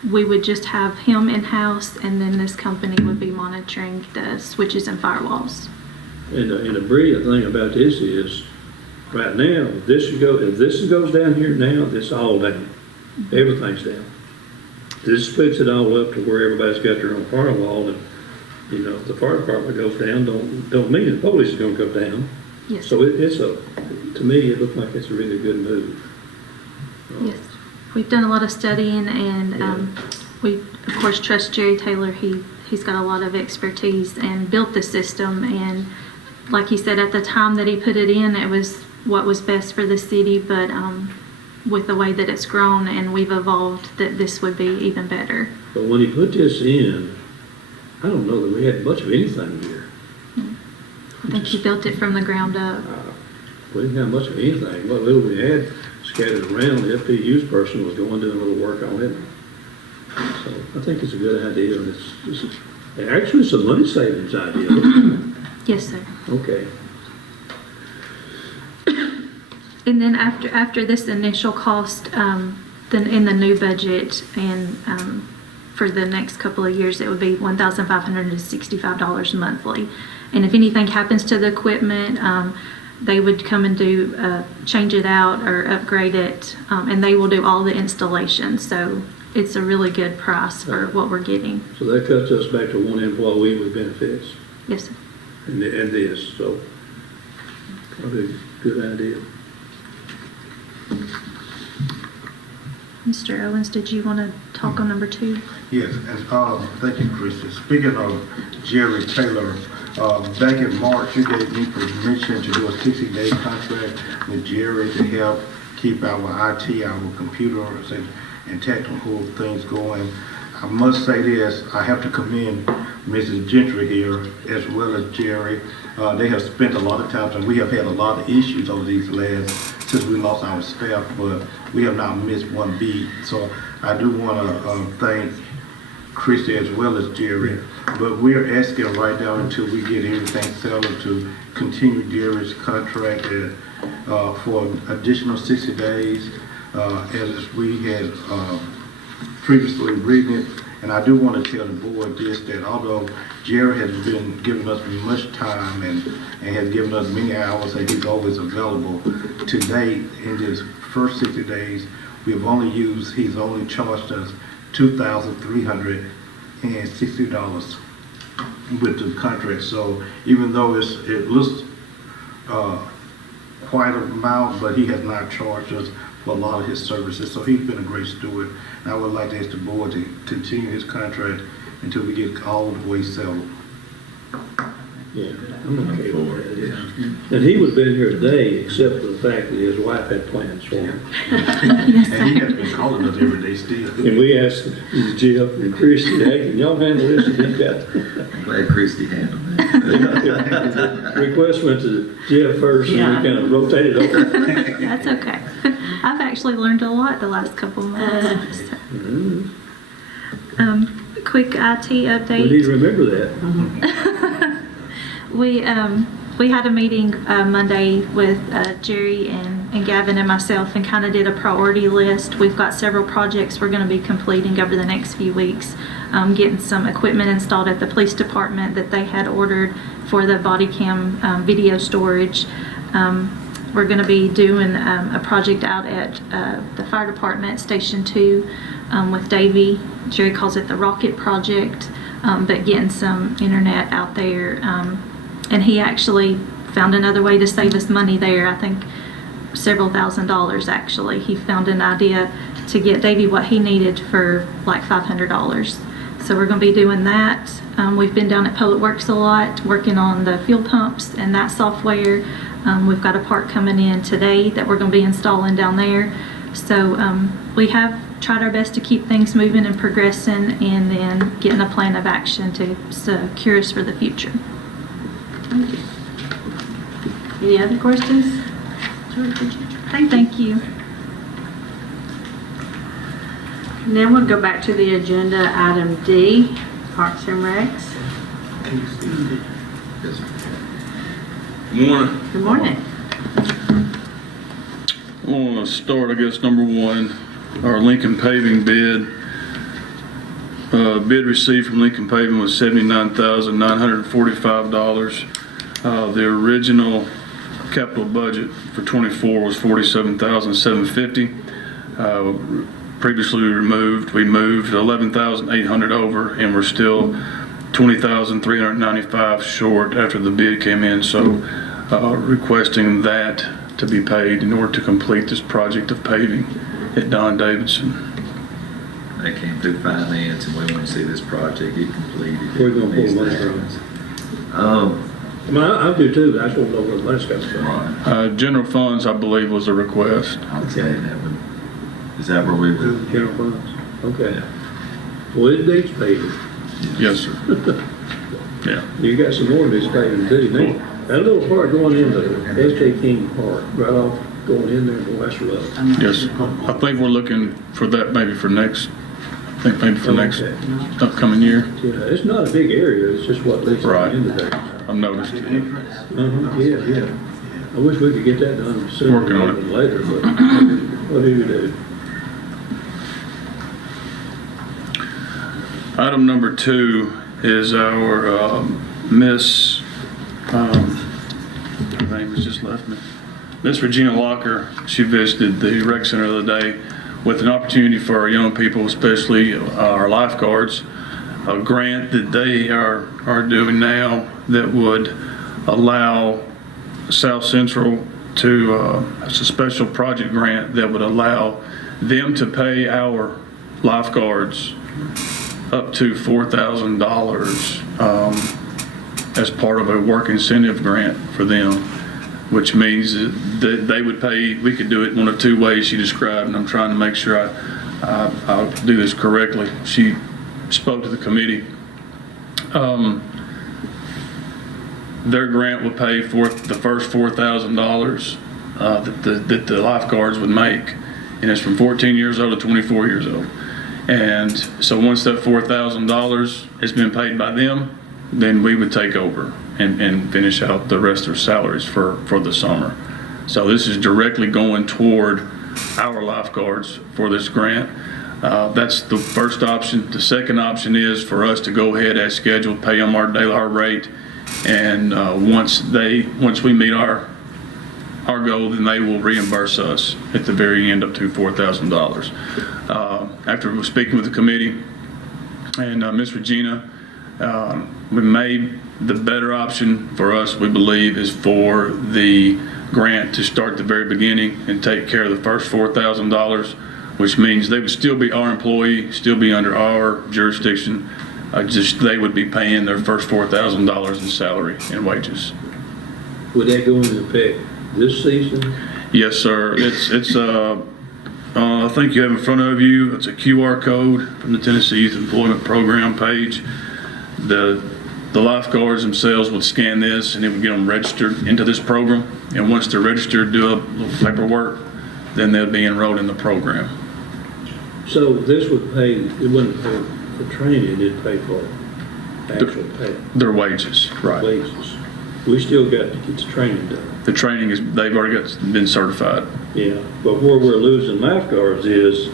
we would just have him in-house, and then this company would be monitoring the switches and firewalls. And the brilliant thing about this is, right now, if this goes down here now, it's all down. Everything's down. This splits it all up to where everybody's got their own firewall, and if the fire department goes down, don't mean the police is going to go down. Yes. So to me, it looks like it's a really good move. Yes, we've done a lot of studying, and we of course trust Jerry Taylor. He's got a lot of expertise and built the system, and like he said, at the time that he put it in, it was what was best for the city, but with the way that it's grown and we've evolved, that this would be even better. But when he put this in, I don't know that we had much of anything here. I think he built it from the ground up. We didn't have much of anything. What little we had scattered around, the FPU's person was going doing a little work on it. So I think it's a good idea, and it's actually it's a money savings idea. Yes, sir. Okay. And then after this initial cost, then in the new budget and for the next couple of years, it would be $1,565 monthly. And if anything happens to the equipment, they would come and change it out or upgrade it, and they will do all the installation. So it's a really good price for what we're getting. So that cuts us back to one employee with benefits. Yes, sir. And this, so probably a good idea. Mr. Owens, did you want to talk on number 2? Yes, and thank you, Christie. Speaking of Jerry Taylor, back in March, you gave me permission to do a 60-day contract with Jerry to help keep our IT, our computers, and technical things going. I must say this, I have to commend Mrs. Gentry here as well as Jerry. They have spent a lot of time, and we have had a lot of issues over these since we lost our staff, but we have not missed one beat. So I do want to thank Christie as well as Jerry. But we're asking right now until we get everything settled to continue Jerry's contract for an additional 60 days, as we had previously written it. And I do want to tell the board this, that although Jerry has been giving us much time and has given us many hours and he's always available, to date, in this first 60 days, he's only charged us $2,360 with the contract. So even though it looks quite an amount, but he has not charged us for a lot of his services. So he's been a great steward. And I would like to ask the board to continue his contract until we get all the way settled. Yeah, I'm okay with that, yeah. And he would have been here today, except for the fact that his wife had plans for him. And he has been calling us every day still. And we asked Jeff and Christie, hey, can y'all handle this? And he's got, I'm glad Christie handled that. the request went to Jeff first, and we kind of rotated over. That's okay. I've actually learned a lot the last couple of months. Quick IT update. We need to remember that. We had a meeting Monday with Jerry and Gavin and myself and kind of did a priority list. We've got several projects we're going to be completing over the next few weeks, getting some equipment installed at the police department that they had ordered for the body cam video storage. We're going to be doing a project out at the fire department, Station 2, with Davey. Jerry calls it the Rocket Project, but getting some internet out there. And he actually found another way to save us money there. I think several $1,000s actually. He found an idea to get Davey what he needed for like $500. So we're going to be doing that. We've been down at Public Works a lot, working on the fuel pumps and that software. We've got a part coming in today that we're going to be installing down there. So we have tried our best to keep things moving and progressing, and then getting a plan of action to secure us for the future. Thank you. Any other questions? Thank you. Now we'll go back to the agenda, item D, Parks and Recs. Good morning. Good morning. I want to start, I guess, number 1, our Lincoln paving bid. Bid received from Lincoln Paving was $79,945. The original capital budget for 24 was $47,750. Previously removed, we moved 11,800 over, and we're still 20,395 short after the bid came in. So requesting that to be paid in order to complete this project of paving at Don Davidson. They came through finance and we want to see this project get completed. We're going to pull money from it. I do too, but I just want to know where the money's coming from. General funds, I believe, was a request. Okay, is that where we were? General funds, okay. Well, it needs paving. Yes, sir. Yeah. You got some more of this paving too. That little part going into S.J. King Park, right off going in there to West Road. Yes, I think we're looking for that maybe for next, next upcoming year. Yeah, it's not a big area, it's just what leads Right. into there. I've noticed. Yeah. I wish we could get that done sooner Working on rather it. than later, but what do you do? Item number 2 is our Miss, her name has just left me. Miss Regina Locker. She visited the rec center the other day with an opportunity for our young people, especially our lifeguards, a grant that they are doing now that would allow South Central to, it's a special project grant that would allow them to pay our lifeguards up to $4,000 as part of a work incentive grant for them, which means that they would pay. We could do it one of two ways she described, and I'm trying to make sure I'll do this correctly. She spoke to the committee. Their grant would pay for the first $4,000 that the lifeguards would make, and it's from 14 years old to 24 years old. And so once that $4,000 has been paid by them, then we would take over and finish out the rest of their salaries for the summer. So this is directly going toward our lifeguards for this grant. That's the first option. The second option is for us to go ahead as scheduled, pay them our rate, and once we meet our goal, then they will reimburse us at the very end up to $4,000. After speaking with the committee and Ms. Regina, we made the better option for us, we believe, is for the grant to start at the very beginning and take care of the first $4,000, which means they would still be our employee, still be under our jurisdiction. Just they would be paying their first $4,000 in salary and wages. Would that go into effect this season? Yes, sir. It's I think you have in front of you, it's a QR code from the Tennessee Youth Employment Program page. The lifeguards themselves would scan this and it would get them registered into this program. And once they're registered, do a little paperwork, then they'll be enrolled in the program. So this would pay, it wouldn't pay for training, it'd pay for actual pay. Their wages, right. Wages. We still got to get the training done. The training they've already been certified. Yeah, but where we're losing lifeguards is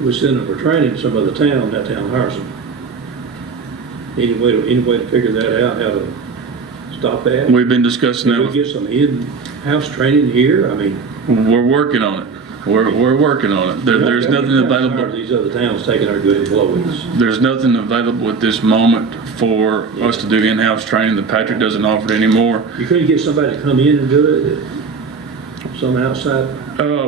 we send them for training to some other town, that town hires them. Any way to figure that out, how to stop that? We've been discussing that. Can we get some in-house training here? I mean, we're working on it. We're working on it. There's nothing available. These other towns taking our good employees. There's nothing available at this moment for us to do in-house training. The Patrick doesn't offer it anymore. You couldn't get somebody to come in and do it? Some outside?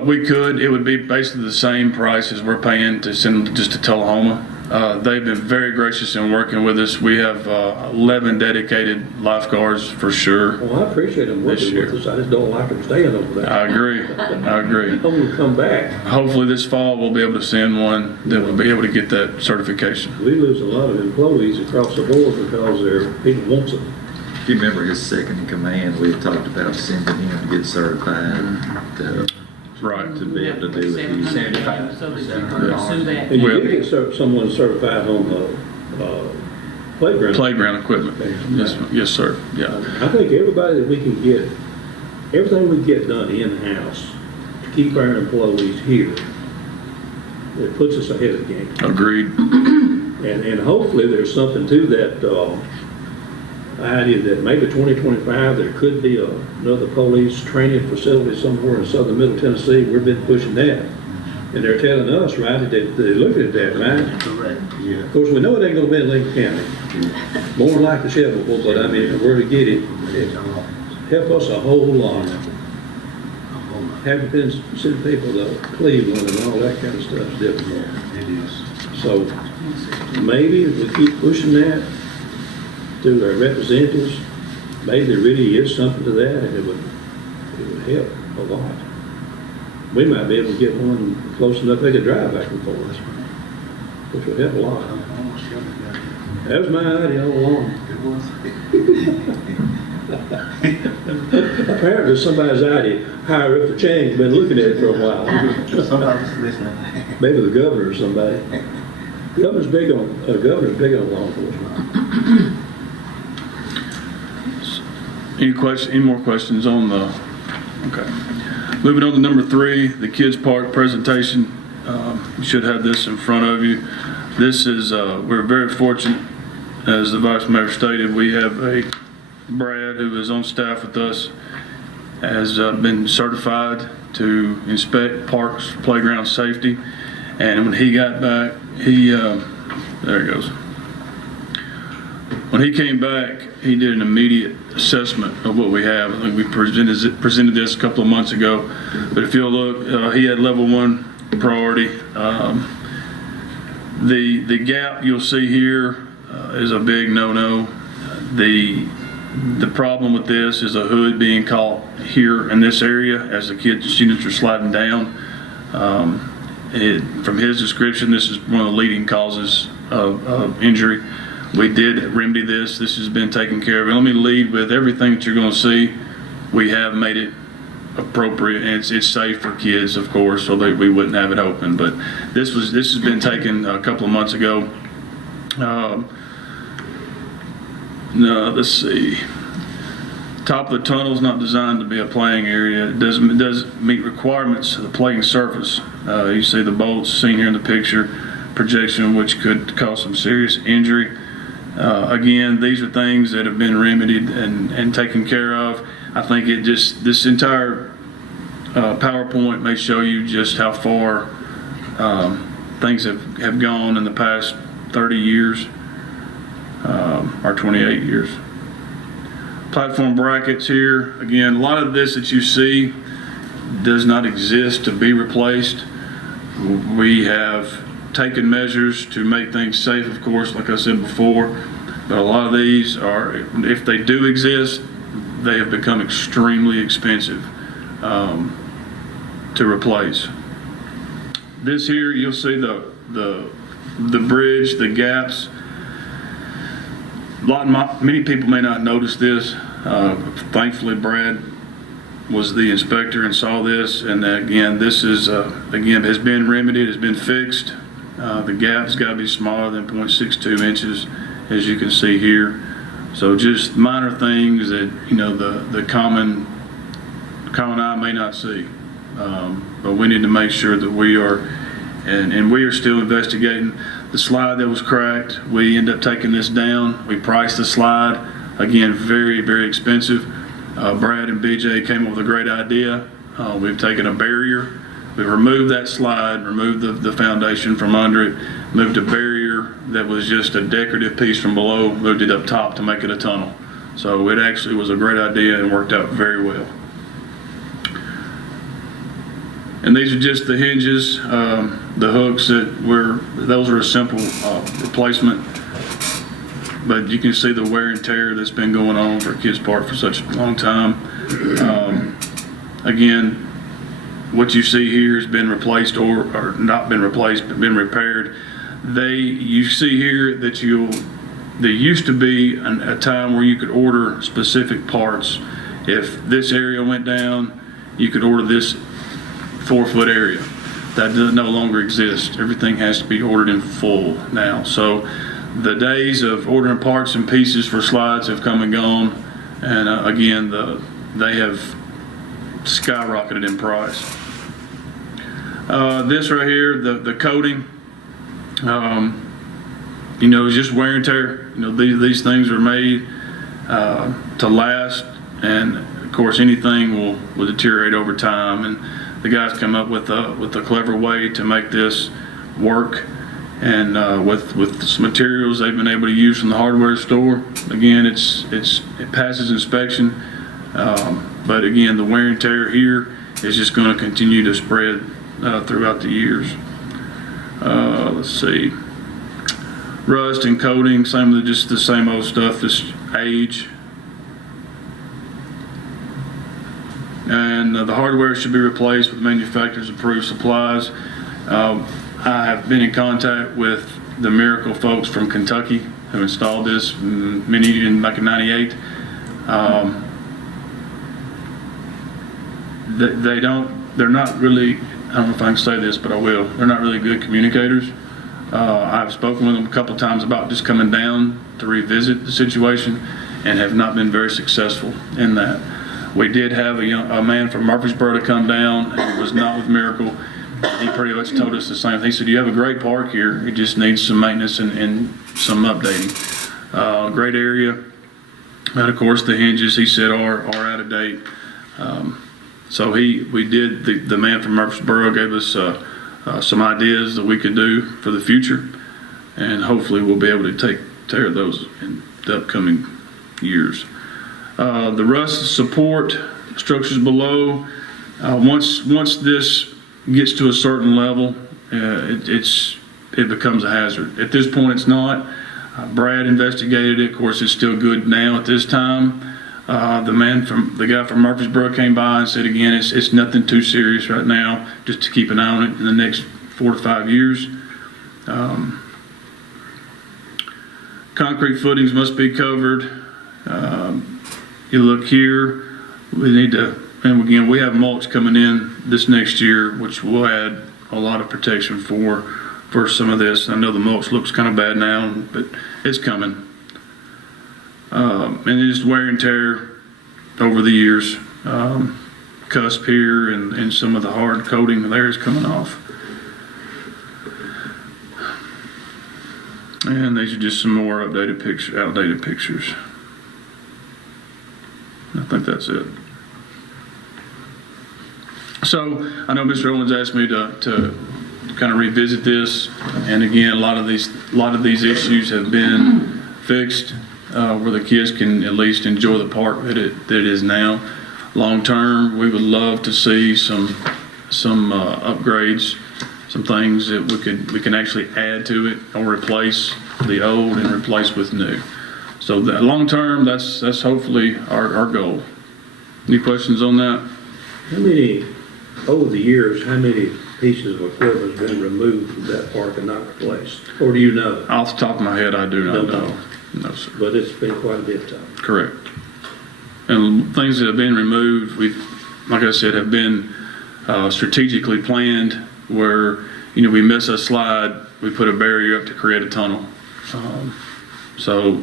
We could. It would be basically the same price as we're paying to send them just to Tullahoma. They've been very gracious in working with us. We have 11 dedicated lifeguards for sure. Well, I appreciate them working with us. I just don't like them staying over there. I agree. I want them to come back. Hopefully this fall we'll be able to send one that will be able to get that certification. We lose a lot of employees across the board because people want them. If you remember his second in command, we had talked about sending him to get certified to be able to do it. 75. So that you can pursue that. And you did get someone certified on the Playground equipment. Yes, sir. Yeah. I think everybody that we can get, everything we get done in-house to keep our employees here, it puts us ahead of the game. Agreed. And hopefully there's something to that idea that maybe 2025 there could be another police training facility somewhere in southern middle Tennessee. We've been pushing that. And they're telling us, right, that they're looking at that, right? Correct, yeah. Of course, we know it ain't gonna be in Lincoln County. More than likely Shelbyville, but I mean, if we're to get it, it help us a whole lot. Having been sending people to Cleveland and all that kind of stuff is difficult. It is. So maybe if we keep pushing that through our representatives, maybe there really is something to that, and it would help a lot. We might be able to get one close enough they could drive back and forth, which would help a lot. That was my idea all along. It was. Apparently it's somebody's idea higher up the chain, been looking at it for a while. Somebody's listening. Maybe the governor or somebody. Governor's big on law enforcement. Any more questions on the, okay. Moving on to number 3, the Kids Park presentation. You should have this in front of you. This is, we're very fortunate, as the Vice Mayor stated, we have Brad, who is on staff with us, has been certified to inspect parks, playground safety. And when he got back, there he goes. When he came back, he did an immediate assessment of what we have. I think we presented this a couple of months ago. But if you'll look, he had level 1 priority. The gap you'll see here is a big no-no. The problem with this is a hood being caught here in this area as the students are sliding down. From his description, this is one of the leading causes of injury. We did remedy this. This has been taken care of. And let me lead with everything that you're going to see. We have made it appropriate, and it's safe for kids, of course, so that we wouldn't have it open. But this has been taken a couple of months ago. No, let's see. Top of the tunnel is not designed to be a playing area. It does meet requirements of the playing surface. You see the bolts seen here in the picture, projection which could cause some serious injury. Again, these are things that have been remedied and taken care of. I think this entire PowerPoint may show you just how far things have gone in the past 30 years or 28 years. Platform brackets here. Again, a lot of this that you see does not exist to be replaced. We have taken measures to make things safe, of course, like I said before, but a lot of these are, if they do exist, they have become extremely expensive to replace. This here, you'll see the bridge, the gaps. Many people may not notice this. Thankfully, Brad was the inspector and saw this, and again, this is again has been remedied, has been fixed. The gap's got to be smaller than 0.62 inches, as you can see here. So just minor things that the common eye may not see, but we need to make sure that we are, and we are still investigating. The slide that was cracked, we end up taking this down. We priced the slide, again, very, very expensive. Brad and BJ came up with a great idea. We've taken a barrier, we removed that slide, removed the foundation from under it, moved a barrier that was just a decorative piece from below, moved it up top to make it a tunnel. So it actually was a great idea and worked out very well. And these are just the hinges, the hooks those are a simple replacement. But you can see the wear and tear that's been going on for Kids Park for such a long time. Again, what you see here has been replaced or not been replaced, but been repaired. You see here that there used to be a time where you could order specific parts. If this area went down, you could order this 4-foot area. That no longer exists. Everything has to be ordered in full now. So the days of ordering parts and pieces for slides have come and gone, and again, they have skyrocketed in price. This right here, the coating, it's just wear and tear. These things are made to last, and of course, anything will deteriorate over time. And the guys come up with a clever way to make this work, and with some materials they've been able to use from the hardware store. Again, it passes inspection, but again, the wear and tear here is just going to continue to spread throughout the years. Let's see, rust and coating, just the same old stuff. This age. And the hardware should be replaced with manufacturer's approved supplies. I have been in contact with the Miracle folks from Kentucky who installed this back in '98. They're not really, I don't know if I can say this, but I will. They're not really good communicators. I've spoken with them a couple of times about just coming down to revisit the situation and have not been very successful in that. We did have a man from Murfreesboro to come down, and was not with Miracle. He pretty much told us the same thing. He said, "You have a great park here. It just needs some maintenance and some updating." Great area. And of course, the hinges, he said, are out of date. So the man from Murfreesboro gave us some ideas that we could do for the future, and hopefully we'll be able to take care of those in the upcoming years. The rust support structures below, once this gets to a certain level, it becomes a hazard. At this point, it's not. Brad investigated it. Of course, it's still good now at this time. The guy from Murfreesboro came by and said again, it's nothing too serious right now, just to keep an eye on it in the next 4 to 5 years. Concrete footings must be covered. You look here, we need to, and again, we have mulch coming in this next year, which will add a lot of protection for some of this. I know the mulch looks kind of bad now, but it's coming. And just wear and tear over the years. Cusp here and some of the hard coating there is coming off. And these are just some more outdated pictures. I think that's it. So I know Mr. Owens asked me to kind of revisit this, and again, a lot of these issues have been fixed, where the kids can at least enjoy the park that it is now. Long term, we would love to see some upgrades, some things that we can actually add to it or replace the old and replace with new. So that long term, that's hopefully our goal. Any questions on that? How many, over the years, how many pieces of equipment has been removed from that park and not replaced? Or do you know? Off the top of my head, I do not know. No, sir. But it's been quite a bit of time. Correct. And things that have been removed, like I said, have been strategically planned where, we miss a slide, we put a barrier up to create a tunnel. So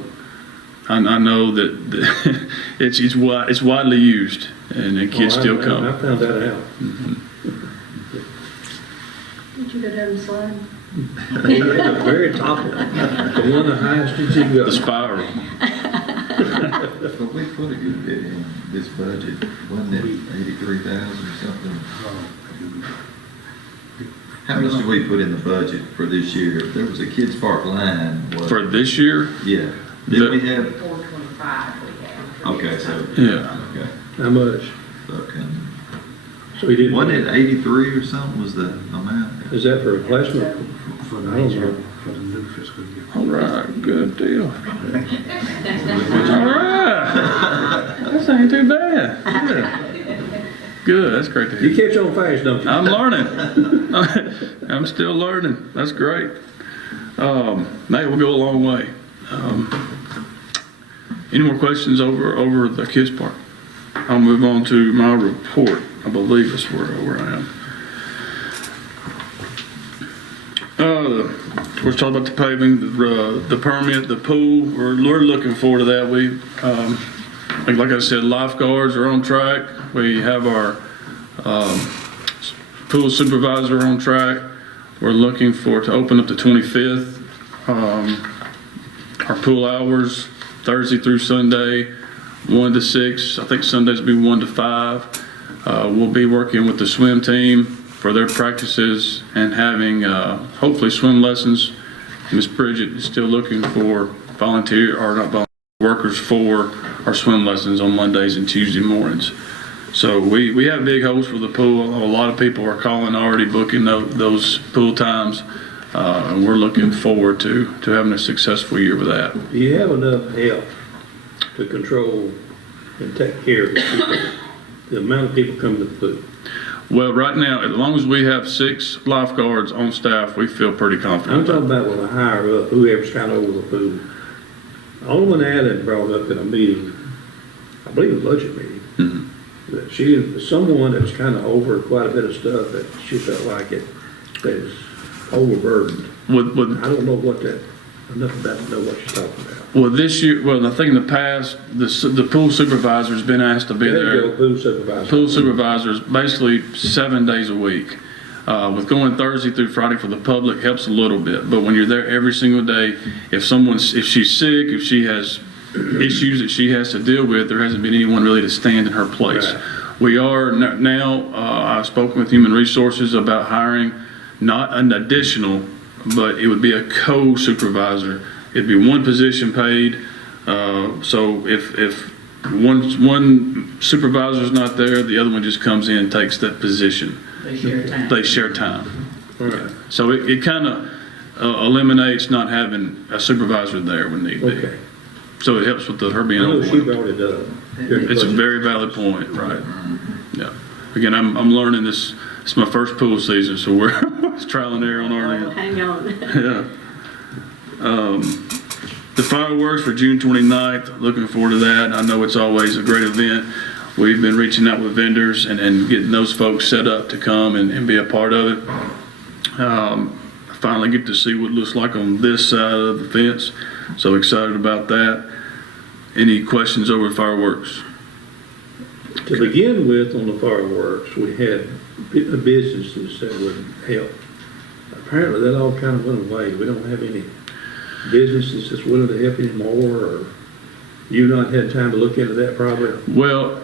I know that it's widely used, and the kids still come. I found that out. Mm-hmm. Did you go down the slide? The very top one, the one the highest you can go. The spiral. But we put a good bit in this budget, wasn't it 83,000 or something? How much did we put in the budget for this year? There was a kids park line. For this year? Yeah. Did we have? 425 we have. Okay, so. Yeah. Okay. How much? Okay. So we didn't. Wasn't it 83 or something was the amount? Is that for replacement? For the next year, for the new fiscal year. All right, good deal. All right. This ain't too bad. Yeah. Good, that's great to hear. You catch on fast, don't you? I'm learning. I'm still learning. That's great. That will go a long way. Any more questions over the kids park? I'll move on to my report. I believe that's where I am. We're talking about the paving, the permit, the pool. We're looking forward to that. We, like I said, lifeguards are on track. We have our pool supervisor on track. We're looking to open up the 25th. Our pool hours, Thursday through Sunday, 1 to 6. I think Sundays will be 1 to 5. We'll be working with the swim team for their practices and having hopefully swim lessons. Miss Bridget is still looking for workers for our swim lessons on Mondays and Tuesday mornings. So we have big hopes for the pool. A lot of people are calling already, booking those pool times, and we're looking forward to having a successful year with that. Do you have enough help to control and take care of the amount of people coming to the pool? Well, right now, as long as we have 6 lifeguards on staff, we feel pretty confident. I'm talking about with a higher up, whoever's kind of over the pool. Alderman Allen brought up in a meeting, I believe a budget meeting, that someone that was kind of over quite a bit of stuff that she felt like it was overburdened. I don't know what that, enough about to know what she's talking about. Well, this year, I think in the past, the pool supervisor's been asked to be there. Pool supervisor. Pool supervisors, basically 7 days a week. With going Thursday through Friday for the public helps a little bit, but when you're there every single day, if she's sick, if she has issues that she has to deal with, there hasn't been anyone really to stand in her place. Right. We are now, I've spoken with Human Resources about hiring not an additional, but it would be a co-supervisor. It'd be one position paid, so if one supervisor's not there, the other one just comes in and takes that position. They share time. They share time. All right, So it kind of eliminates not having a supervisor there when need be. okay. So it helps with her I being know on she board. brought it up. It's a very valid point, right? Yeah. Again, I'm learning this. It's my first pool season, so we're it's trial and error on our Well, end. hang on. Yeah. The fireworks for June 29th, looking forward to that. I know it's always a great event. We've been reaching out with vendors and getting those folks set up to come and be a part of it. I finally get to see what it looks like on this side of the fence, so excited about that. Any questions over fireworks? To begin with, on the fireworks, we had businesses that would help. Apparently, that all kind of went away. We don't have any businesses that's willing to help anymore, or you not had time to look into that probably? Well,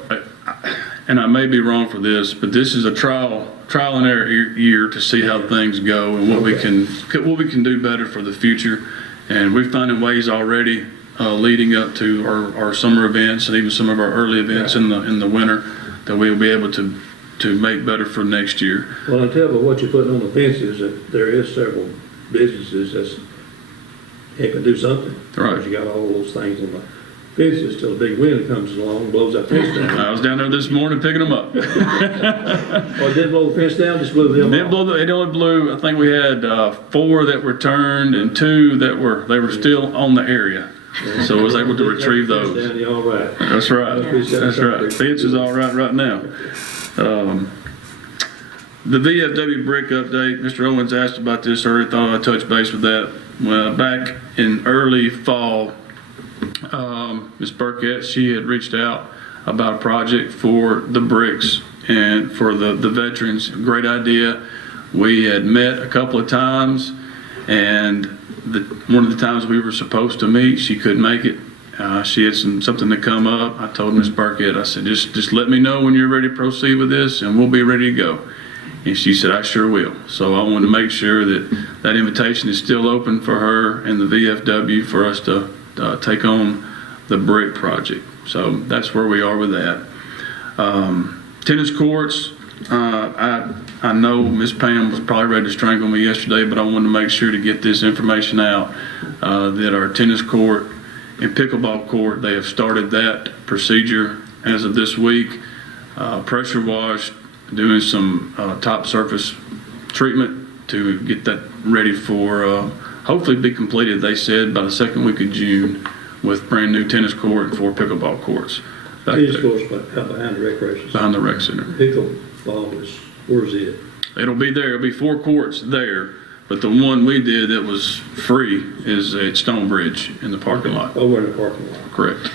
and I may be wrong for this, but this is a trial and error year to see how things go and what we can do better for the future. And we're finding ways already leading up to our summer events and even some of our early events in the winter that we'll be able to make better for next year. Well, I tell you what you're putting on the fences, that there is several businesses that's can do something. Right. Because you got all those things on the fences till a big wind comes along and blows that fence down. I was down there this morning picking them up. Or it didn't blow the fence down, just blew them off? It only blew, I think we had 4 that were turned and 2 that were still on the area. So I was able to retrieve those. Down, you're all right. That's right. That's right. Fence is all right now. The VFW brick update, Mr. Owens asked about this earlier, thought I'd touch base with that. Well, back in early fall, Ms. Burkett, she had reached out about a project for the bricks and for the veterans. Great idea. We had met a couple of times, and one of the times we were supposed to meet, she couldn't make it. She had something to come up. I told Ms. Burkett, I said, just let me know when you're ready to proceed with this, and we'll be ready to go. And she said, I sure will. So I wanted to make sure that invitation is still open for her and the VFW for us to take on the brick project. So that's where we are with that. Tennis courts, I know Miss Pam was probably ready to strangle me yesterday, but I wanted to make sure to get this information out that our tennis court and pickleball court, they have started that procedure as of this week. Pressure washed, doing some top surface treatment to get that ready for hopefully be completed, they said, by the second week of June with brand new tennis court and 4 pickleball courts. Tennis courts behind the recreation center. Behind the rec center. Pickleball is, where's it? It'll be there. It'll be 4 courts there, but the one we did that was free is at Stonebridge in the parking lot. Over in the parking lot. Correct.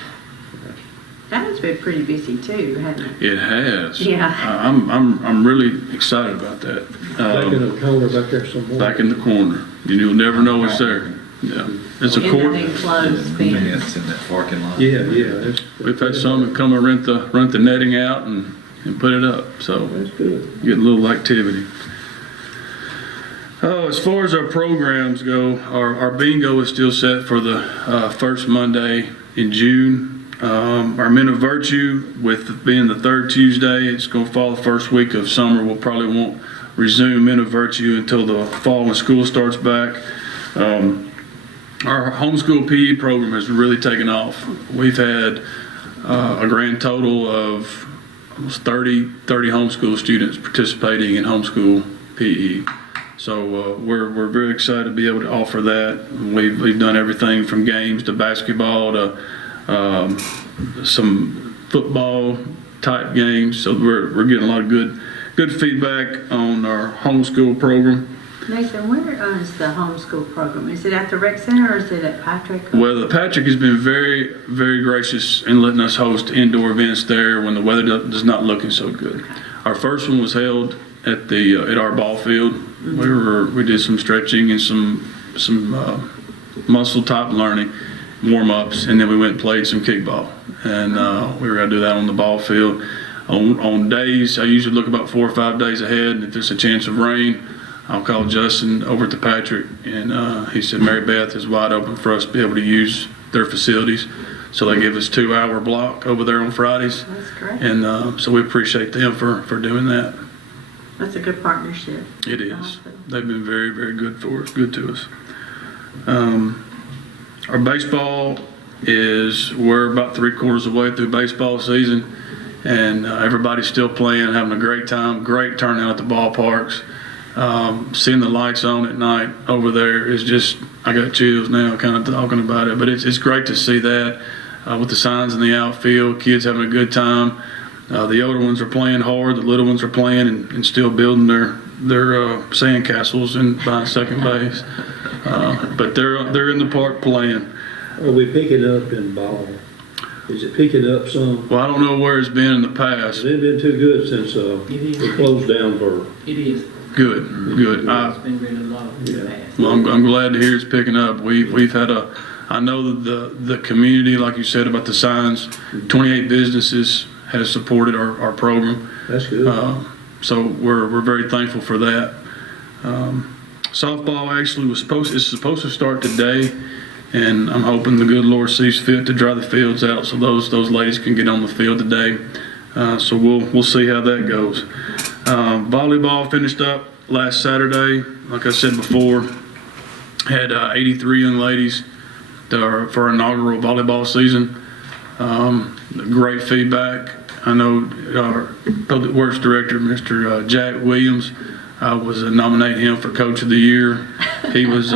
That has been pretty busy too, hasn't it? It has. Yeah. I'm really excited about that. Back in the corner back there somewhere. Back in the corner. You'll never know it's there. Yeah. It's a In court. the enclosed fence. Fence in that parking lot. Yeah, yeah. We've had some that come and rent the netting out and put it up. So That's good. get a little activity. As far as our programs go, our bingo is still set for the first Monday in June. Our Men of Virtue, with being the 3rd Tuesday, it's going to fall the first week of summer. We'll probably won't resume Men of Virtue until the fall when school starts back. Our homeschool PE program has really taken off. We've had a grand total of almost 30 homeschool students participating in homeschool PE. So we're very excited to be able to offer that. We've done everything from games to basketball to some football type games. So we're getting a lot of good feedback on our homeschool program. Nathan, where is the homeschool program? Is it at the rec center or is it at Patrick? Well, the Patrick has been very, very gracious in letting us host indoor events there when the weather is not looking so good. Our first one was held at our ball field. We did some stretching and some muscle top learning warm-ups, and then we went and played some kickball. And we were going to do that on the ball field. On days, I usually look about 4 or 5 days ahead, and if there's a chance of rain, I'll call Justin over at the Patrick, and he said Mary Beth is wide open for us to be able to use their facilities. So they give us 2-hour block over there on Fridays. That's great. And so we appreciate them for doing that. That's a good partnership. It is. Hospital. They've been very, very good for us, good to us. Our baseball we're about 3/4 of the way through baseball season, and everybody's still playing, having a great time, great turnout at the ballparks. Seeing the lights on at night over there is just, I got chills now kind of talking about it, but it's great to see that with the signs in the outfield, kids having a good time. The older ones are playing hard, the little ones are playing and still building their sand castles behind second base. But they're in the park playing. Are we picking up in ball? Is it picking up some? Well, I don't know where it's been in the past. It ain't been too good since we closed down for. It is. Good. It's been really low in the past. Well, I'm glad to hear it's picking up. We've had I know that the community, like you said about the signs, 28 businesses has supported our program. That's good. So we're very thankful for that. Softball actually is supposed to start today, and I'm hoping the good Lord sees fit to dry the fields out so those ladies can get on the field today. So we'll see how that goes. Volleyball finished up last Saturday. Like I said before, had 83 young ladies for our inaugural volleyball season. Great feedback. I know our Public Works Director, Mr. Jack Williams, was nominated him for Coach of the Year. He was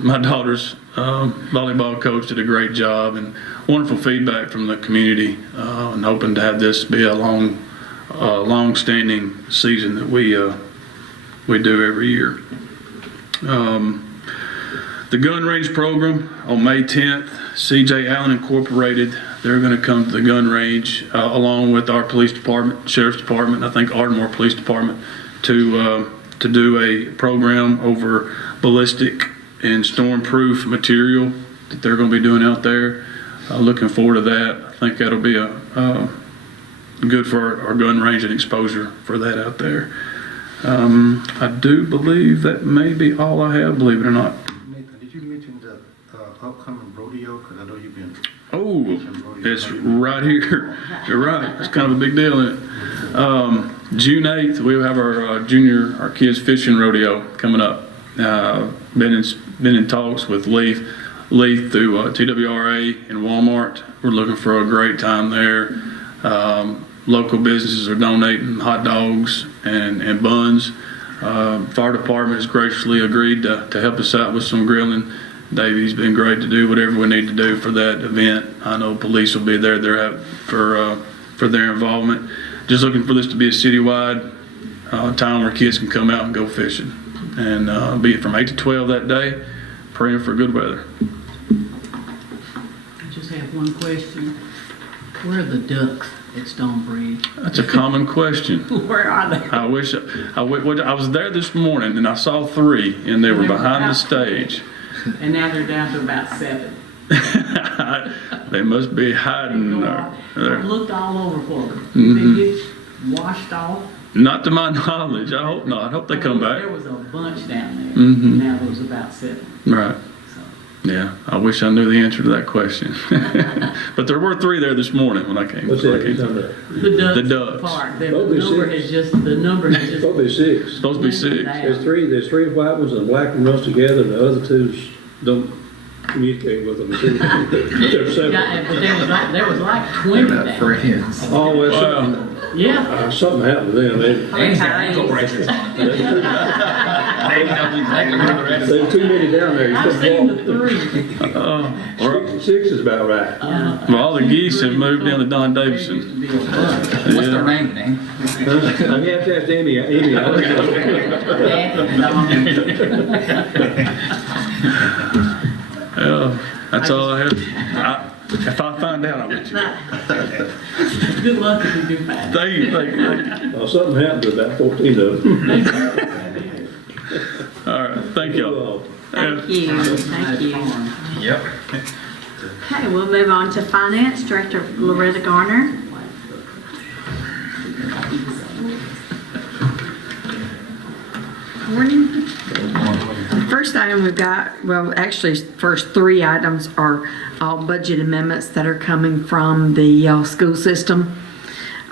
my daughter's volleyball coach. Did a great job and wonderful feedback from the community. And hoping to have this be a long-standing season that we do every year. The gun range program on May 10th, C.J. Allen Incorporated, they're going to come to the gun range along with our police department, sheriff's department, I think Ardmore Police Department, to do a program over ballistic and storm-proof material that they're going to be doing out there. Looking forward to that. I think that'll be good for our gun range and exposure for that out there. I do believe that may be all I have, believe it or not. Nathan, did you mention the upcoming rodeo? Because I know you've been. Oh, it's right here. You're right. It's kind of a big deal, isn't it? June 8th, we'll have our kids fishing rodeo coming up. Been in talks with Leaf through TWRA and Walmart. We're looking for a great time there. Local businesses are donating hot dogs and buns. Fire department has graciously agreed to help us out with some grilling. Davey's been great to do whatever we need to do for that event. I know police will be there for their involvement. Just looking for this to be a citywide time where kids can come out and go fishing. And be it from 8 to 12 that day, praying for good weather. I just have one question. Where are the ducks at Stonebridge? That's a common question. Where are they? I was there this morning and I saw 3 and they were behind the stage. And now they're down to about 7. They must be hiding I there. looked all over for them. Mhm. They get washed off. Not to my knowledge. I hope not. I hope they come back. There was a bunch down there. Mhm. Now there was about 7. Right. So. Yeah. I wish I knew the answer to that question. But there were 3 there this morning when I came. What's that? You're talking about? The Ducks. Park. The Probably number 6. has just, the number has just. Probably 6. Supposed to be 6. There's 3 white ones and a black one runs together, and the other 2 don't communicate with them. They're separate. Yeah, but there was like 20 down there. Friends. Oh, well, Wow. Yeah. something happened to them. Andy's got ankle bracelets on. There's too many down there. You I've seen the couldn't 3. walk. 6 is about right. Well, all the geese have moved down to Don Davidson. There used to be a bunch. What's their name, Andy? I have to ask Amy. I don't know. Yeah, that's all I have. If I find out, I'll let you know. Good luck if you do find it. Thank you. Well, something happened to about 14 of them. All right, thank y'all. Thank you. Thank you. Yep. Okay, we'll move on to Finance Director Loretta Garner. Morning. First item we've got, well, actually, first 3 items are all budget amendments that are coming from the school system.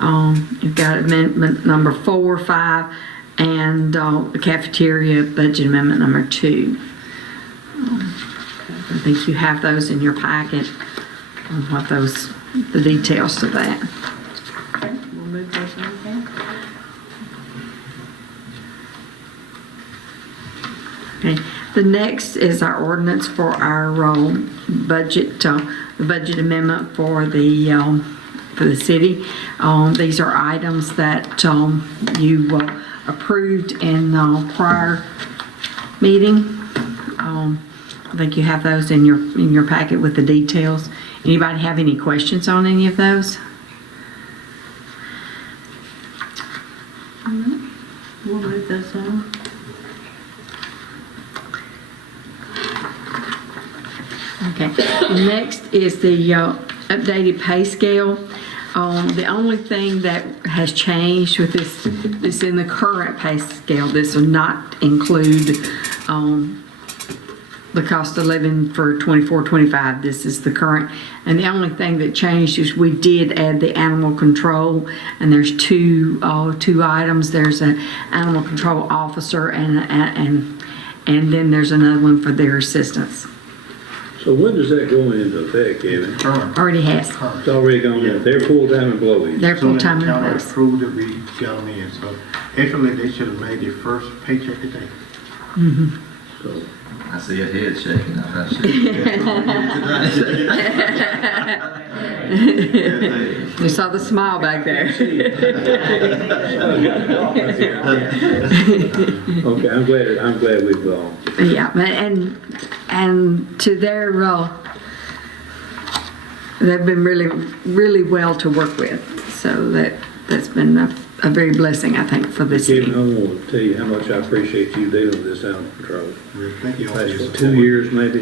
You've got amendment number 4, 5, and the cafeteria budget amendment number 2. I think you have those in your packet on what the details to that. Okay, we'll move those on then. Okay, the next is our ordinance for our budget, the budget amendment for the city. These are items that you approved in prior meeting. I think you have those in your packet with the details. Anybody have any questions on any of those? We'll move those on. Okay, next is the updated pay scale. The only thing that has changed with this in the current pay scale, this will not include the cost of living for 24-25. This is the current. And the only thing that changed is we did add the animal control, and there's two items. There's an animal control officer and then there's another one for their assistants. So when does that go into effect, Kevin? Already has. It's already gone in. They're full-time employees. They're full-time Soon as the county employees. approved it, we got them in, so actually they should have made their first paycheck today. So, I see a head shaking. I'm not sure. You saw the smile back there. okay, I'm glad we've gone. Yeah, and to their they've been really well to work with. So that's been a very blessing, I think, for the city. Kevin, I want to tell you how much I appreciate you dealing with this animal control. Well, thank you all for your Last support. 2 years maybe,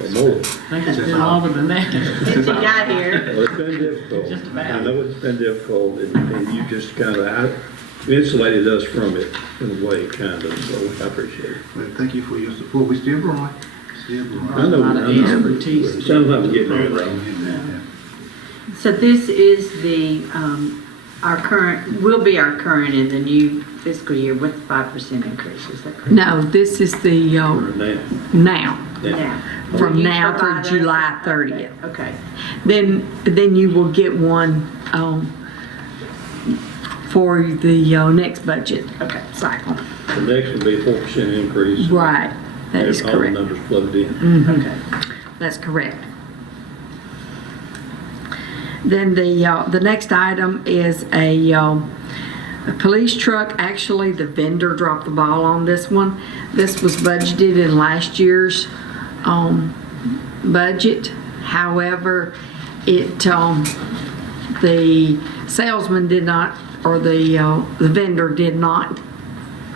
or more. I think it's been longer than that. Since you got here. Well, it's been difficult. Just about. I know it's been difficult, and you just kind of insulated us from it in a way, kind of, so I appreciate it. Well, thank you for your support. We still growing. Still growing. I know, A lot of expertise. It sounds like we're getting there, right? So this is the, will be our current in the new fiscal year with 5% increase, is that correct? No, this is the Now. now, Now. from Will you now provide through us- July 30th. Okay. Then you will get one for the next budget Okay. cycle. The next will be a 4% increase. Right, that is All the correct. numbers floated in. Okay. That's correct. Then the next item is a police truck. Actually, the vendor dropped the ball on this one. This was budgeted in last year's budget. However, the salesman did not, or the vendor did not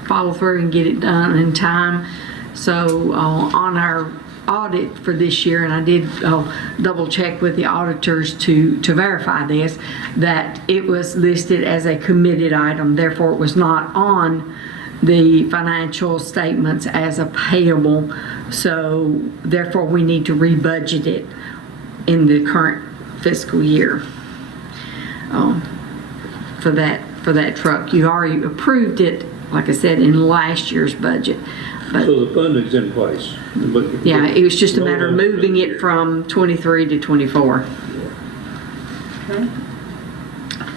follow through and get it done in time. So on our audit for this year, and I did double check with the auditors to verify this, that it was listed as a committed item, therefore it was not on the financial statements as a payable, so therefore we need to rebudget it in the current fiscal year for that truck. You already approved it, like I said, in last year's budget. But So the funding's in place. But- yeah, it was just a matter of moving it from 23 to 24. Okay.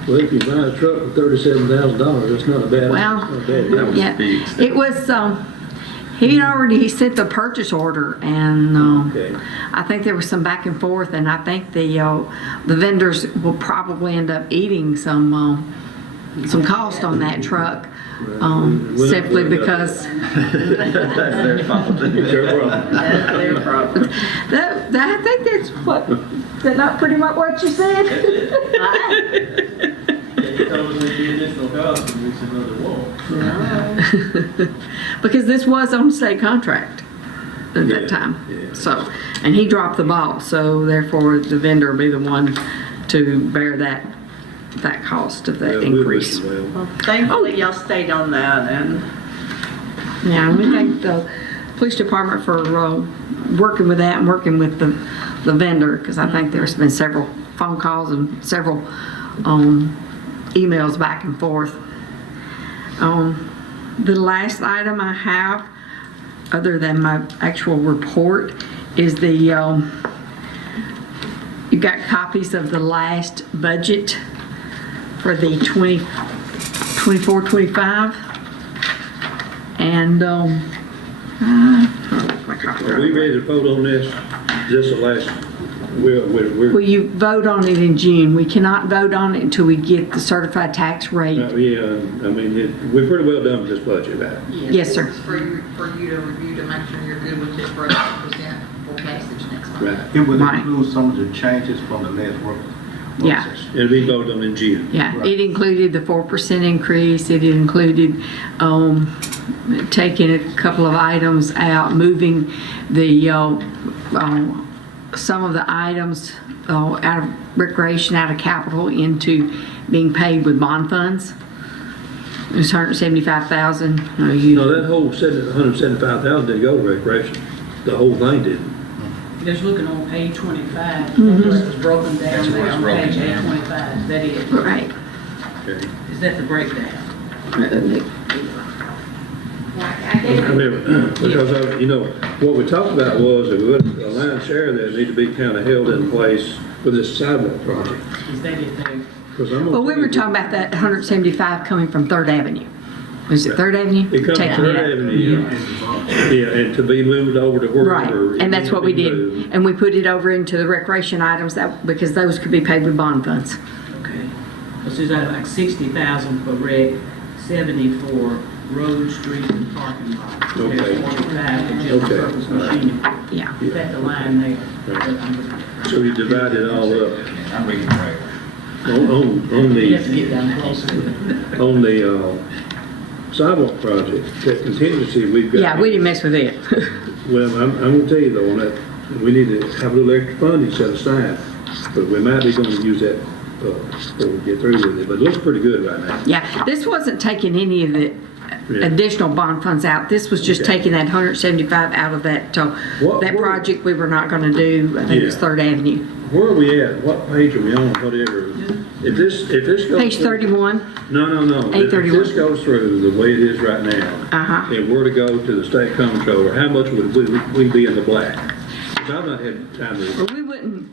Well, if you buy a truck for $37,000, that's not a bad. Well, not a bad deal. That was Yeah, big. it was, he sent the purchase order, and Okay. I think there was some back and forth, and I think the vendors will probably end up eating some cost on that truck, simply because That's their fault. It's your problem. That's their problem. I think that's what, that's not pretty much what you said. Because this was on state contract at that time. yeah. So, and he dropped the ball, so therefore the vendor will be the one to bear that cost of that Well, we wish increase. you well. Well, thankfully, y'all stayed on that, and Yeah, and we thank the police department for working with that and working with the vendor, because I think there's been several phone calls and several emails back and forth. The last item I have, other than my actual report, is the, you've got copies of the last budget for the 24-25. And, Are we ready to vote on this? Is this the last, well, you vote on it in June. We cannot vote on it until we get the certified tax rate. yeah, I mean, we're pretty well done with this budget, right? Yes, sir. It's for you to review to make sure you're good with it for us to present for passage next month. Right. It would Right. include some of the changes from the last work Yeah. session. It'll be voted on in June. Yeah, Right. it included the 4% increase. It included taking a couple of items out, moving the, some of the items out of recreation, out of capital into being paid with bond funds. It was $175,000. No, that whole 175,000 didn't go to recreation. The whole thing didn't. Just looking on page 25, Mm-hmm. where it was broken down That's where there it's on broken page down. 825, is that it? Right. Okay. Is that the breakdown? I mean, because, you know, what we talked about was that we would, a line share that need to be kind of held in place with this sidewalk project. Is that it there? Well, we were talking about that 175 coming from 3rd Avenue. Was it 3rd Avenue? It comes from Taking it 3rd out. Avenue, yeah, and to be moved over to wherever. Right, and that's what we did. And we put it over into the recreation items that, because those could be paid with bond funds. Okay. This is like 60,000 for rec, 70 for road, street, and parking lots. Okay. There's 45 for general Okay. purpose machinery. Yeah. Is that the line there? So you divide it all up. I'm reading right. On You have to the, get down closer to it. on the sidewalk project, that contingency we've got. Yeah, we didn't mess with it. Well, I'm gonna tell you though, on that, we need to have a little extra funding set aside, but we might be gonna use that, before we get through with it, but it looks pretty good right now. Yeah, this wasn't taking any of the Yeah. additional bond funds out. This was just Okay. taking that 175 out of that, What- that project we were not gonna do. I think it was Yeah. 3rd Avenue. Where are we at? What page are we on, whatever? If this goes. Page through- 31. No. If 831. this goes through the way it is right now, Uh-huh. and we're to go to the state comptroller, how much would we be in the black? Because I've not had time to. Well, we wouldn't,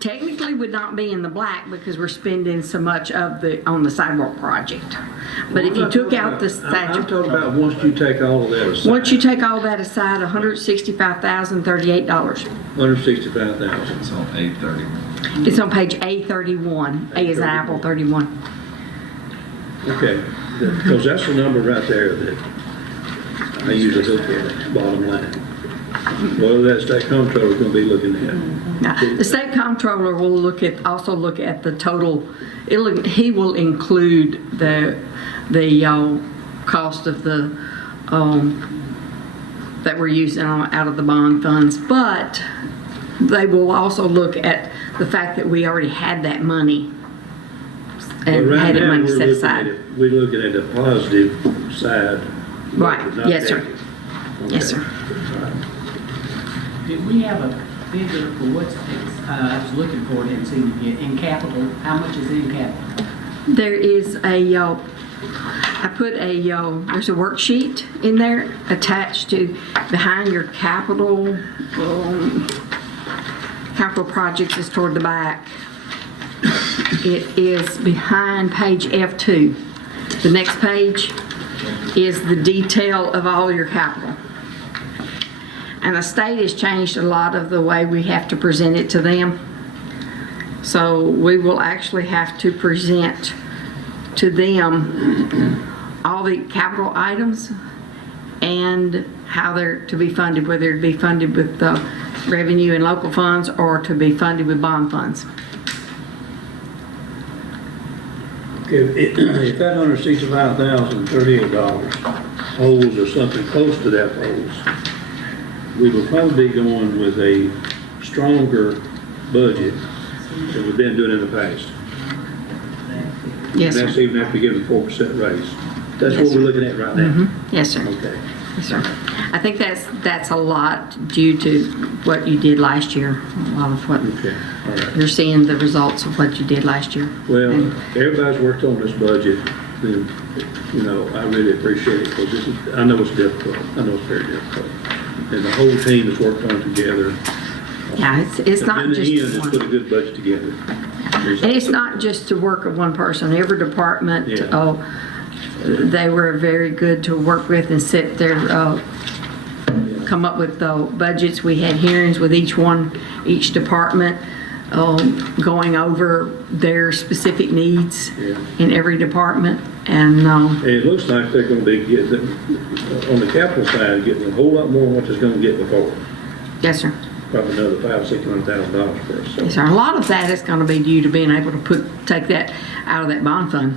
technically would not be in the black because we're spending so much of on the sidewalk project. But if you took out the I'm statute, talking about once you take all of that aside. once you take all that aside, $165,038. 165,000. It's on 831. It's on page A31. A is an apple, 31. Okay, because that's the number right there that I usually look at, bottom line. Whether that state comptroller is gonna be looking at. Now, the state comptroller will also look at the total, he will include the cost of the, that we're using out of the bond funds, but they will also look at the fact that we already had that money But and right had that now, money we're set looking aside. at it- We're looking at the positive side. Right, not yes, sir. negative. Yes, sir. Did we have a figure for what's, I was looking for it, didn't seem to get, in capital, how much is in capital? There is a, I put a, there's a worksheet in there attached to behind your capital projects is toward the back. It is behind page F2. The next page is the detail of all your capital. And the state has changed a lot of the way we have to present it to them. So we will actually have to present to them all the capital items and how they're to be funded, whether it be funded with revenue and local funds or to be funded with bond funds. If that $165,038 holds or something close to that holds, we will probably be going with a stronger budget than we've been doing in the past. Yes, And that's sir. even after giving 4% raise. That's Yes, what sir. we're looking at right now. Yes, sir. Okay. Yes, sir. I think that's a lot due to what you did last year. A lot of what Okay, all right. you're seeing the results of what you did last year. Well, everybody's worked on this budget, then, you know, I really appreciate it, because this is, I know it's difficult. I know it's very difficult. And the whole team has worked on it together. Yeah, it's not In just the end, it's one. put a good budget together. And it's not just the work of one person. Every department, Yeah. they were very good to work with and sit there, come up with the budgets. We had hearings with each department, going over their specific needs Yeah. in every department. And, And it looks like they're gonna be getting, on the capital side, getting a whole lot more than what they're gonna get before. yes, sir. Probably another $500,000-$600,000 for us. Yes, sir. A lot of that is going to be due to being able to take that out of that bond fund.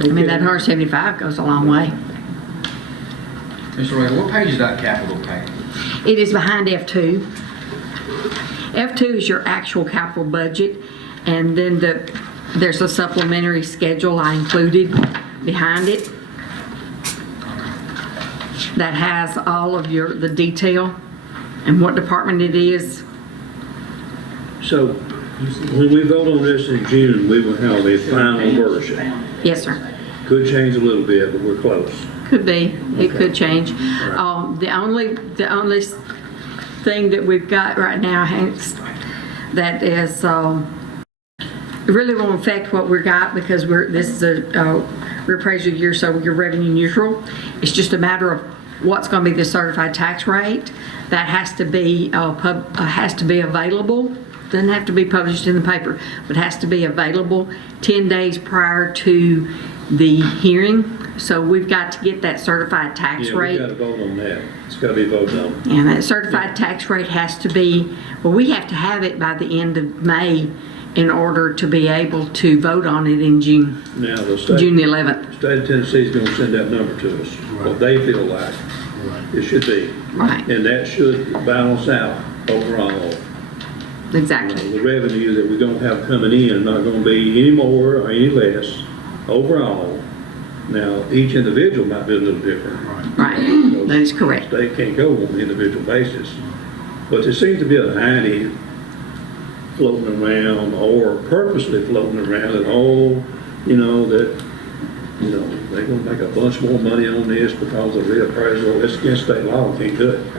I mean, that 175 goes a long way. Mr. Ray, what page is that capital page? It is behind F2. F2 is your actual capital budget, and then there's a supplementary schedule I included behind it that has all of the detail and what department it is. So, when we vote on this in June, we will have a final version. Yes, sir. Could change a little bit, but we're close. Could be. It could change. The only thing that we've got right now that is it really won't affect what we've got, because this is a reappraisal year, so you're revenue neutral. It's just a matter of what's going to be the certified tax rate. That has to be available. Doesn't have to be published in the paper, but has to be available 10 days prior to the hearing. So we've got to get that certified tax Yeah, rate. we got to vote on that. It's got to be voted on. And that certified tax rate has to be, well, we have to have it by the end of May in order to be able to vote on it in June, Now, the state, June the 11th. state of Tennessee is going to send that number to us, what they feel like it should be. Right, And that should balance out overall. exactly. The revenue that we're going to have coming in not going to be any more or any less overall. Now, each individual might be a little different. Right, that is correct. They can't go on an individual basis. But there seems to be a 90 floating around, or purposely floating around, and they're going to make a bunch more money on this because of reappraisal. It's against state law, we can't do it.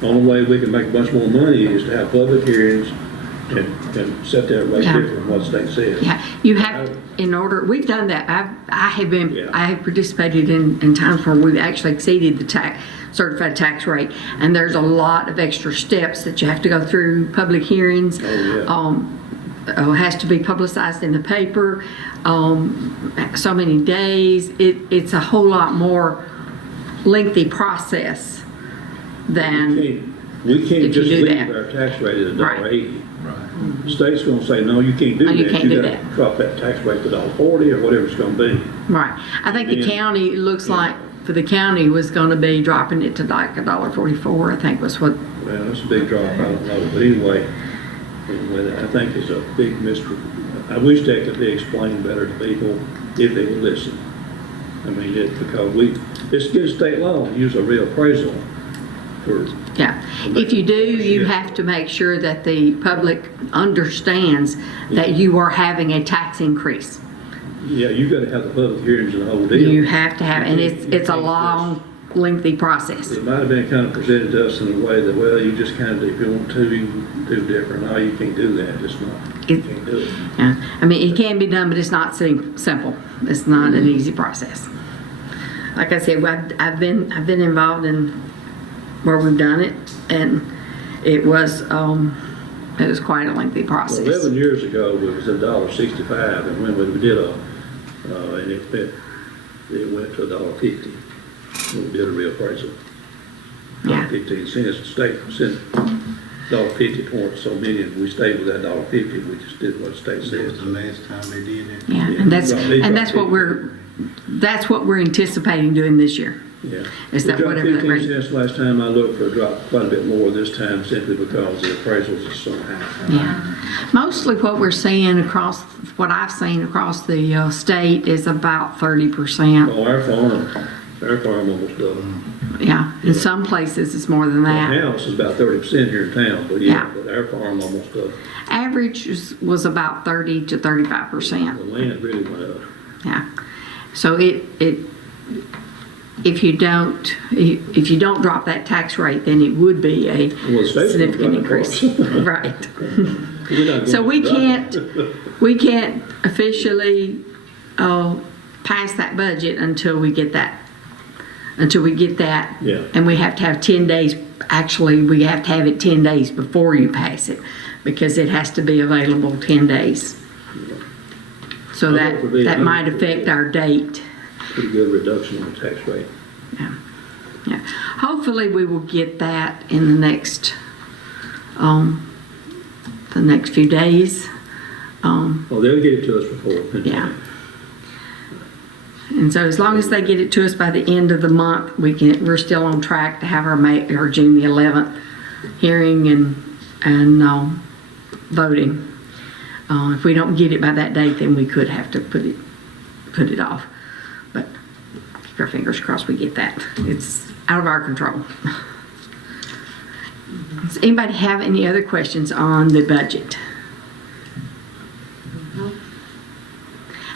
The only way we can make a bunch more money is to have public hearings and set that rate different from what the state says. Yeah, you have, in order, we've done that. I have participated in times where we've actually exceeded the certified tax rate, and there's a lot of extra steps that you have to go through, public hearings. Has to be publicized in the paper, so many days. It's a whole lot more lengthy process than We can't if you just do leave that. our tax rate at Right. $1.80. The state's going to say, no, you can't do No, that. you can't do gotta that. drop that tax rate to $1.40 or whatever it's going to be. Right. I think the And then- county, it looks like for the county was going to be dropping it to like $1.44, I think was what. Well, that's a big drop, I don't know. But anyway, I think it's a big mystery. I wish that could be explained better to people if they would listen. I mean, because it's against state law to use a reappraisal for. Yeah. If you do, you have to make sure that the public understands that you are having a tax increase. Yeah, you got to have the public hearings and the whole deal. You have to have, and it's a long, lengthy process. It might have been kind of presented to us in a way that, well, you just kind of, if you want to, you can do different. No, you can't do that. It's not. You can't do it. Yeah. I mean, it can be done, but it's not simple. It's not an easy process. Like I said, I've been involved in where we've done it, and it was quite a lengthy process. 11 years ago, it was $1.65, and when we did and it went to $1.50 when we did a reappraisal. Yeah. 15 cents. The state sent $1.50 towards so many, and we stayed with that $1.50. We just did what the state That said. was the last time they did it. Yeah, and that's what we're anticipating doing this year. Yeah. Is that We dropped whatever that 15 rate- cents last time I looked, for a drop quite a bit more this time, simply because the appraisals are so high. Yeah. Mostly what we're seeing what I've seen across the state is about 30%. Oh, our farm almost doubled. Yeah, in some places it's more than The that. house is about 30% here in town, but Yeah. but our farm almost doubled. Average was about 30 to 35%. The land really went up. Yeah. So if you don't drop that tax rate, then it would be a Well, the state's gonna significant drop increase. it. Right. We're not So going to we can't officially pass that budget until we get that. Yeah. And we have to have 10 days, actually, we have to have it 10 days before you pass it, because it has to be available 10 days. So I hope it'll be that might 100%. affect our date. Pretty good reduction in the tax rate. Yeah. Hopefully, we will get that in the next few days. Well, they'll get it to us before. Yeah. And so as long as they get it to us by the end of the month, we're still on track to have our June the 11th hearing and voting. If we don't get it by that date, then we could have to put it off. But keep our fingers crossed we get that. It's out of our control. Does anybody have any other questions on the budget?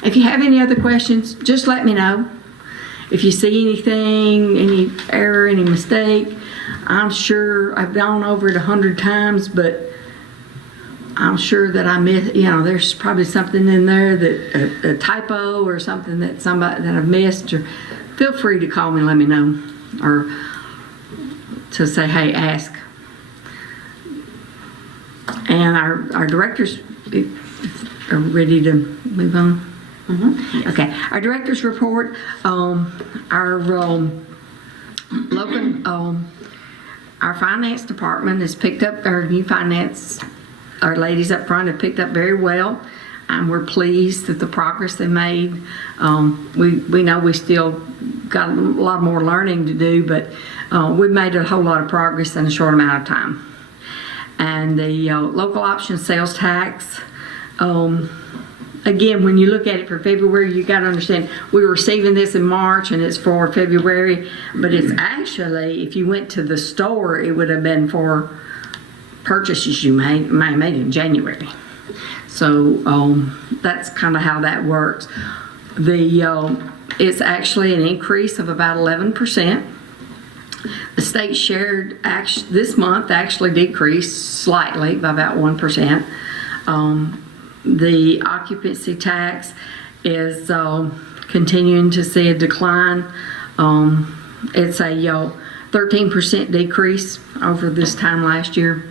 If you have any other questions, just let me know. If you see anything, any error, any mistake, I'm sure I've gone over it 100 times, but I'm sure that I missed, there's probably something in there that a typo or something that I've missed. Or feel free to call me and let me know, or to say, hey, ask. And our directors are ready to move on. Okay, our director's report, our finance department has picked up, our new finance, our ladies up front have picked up very well. We're pleased with the progress they made. We know we still got a lot more learning to do, but we've made a whole lot of progress in a short amount of time. And the local option sales tax, again, when you look at it for February, you got to understand we were receiving this in March and it's for February, but it's actually, if you went to the store, it would have been for purchases you may have made in January. So that's kind of how that works. It's actually an increase of about 11%. The state shared this month actually decreased slightly by about 1%. The occupancy tax is continuing to see a decline. It's a 13% decrease over this time last year.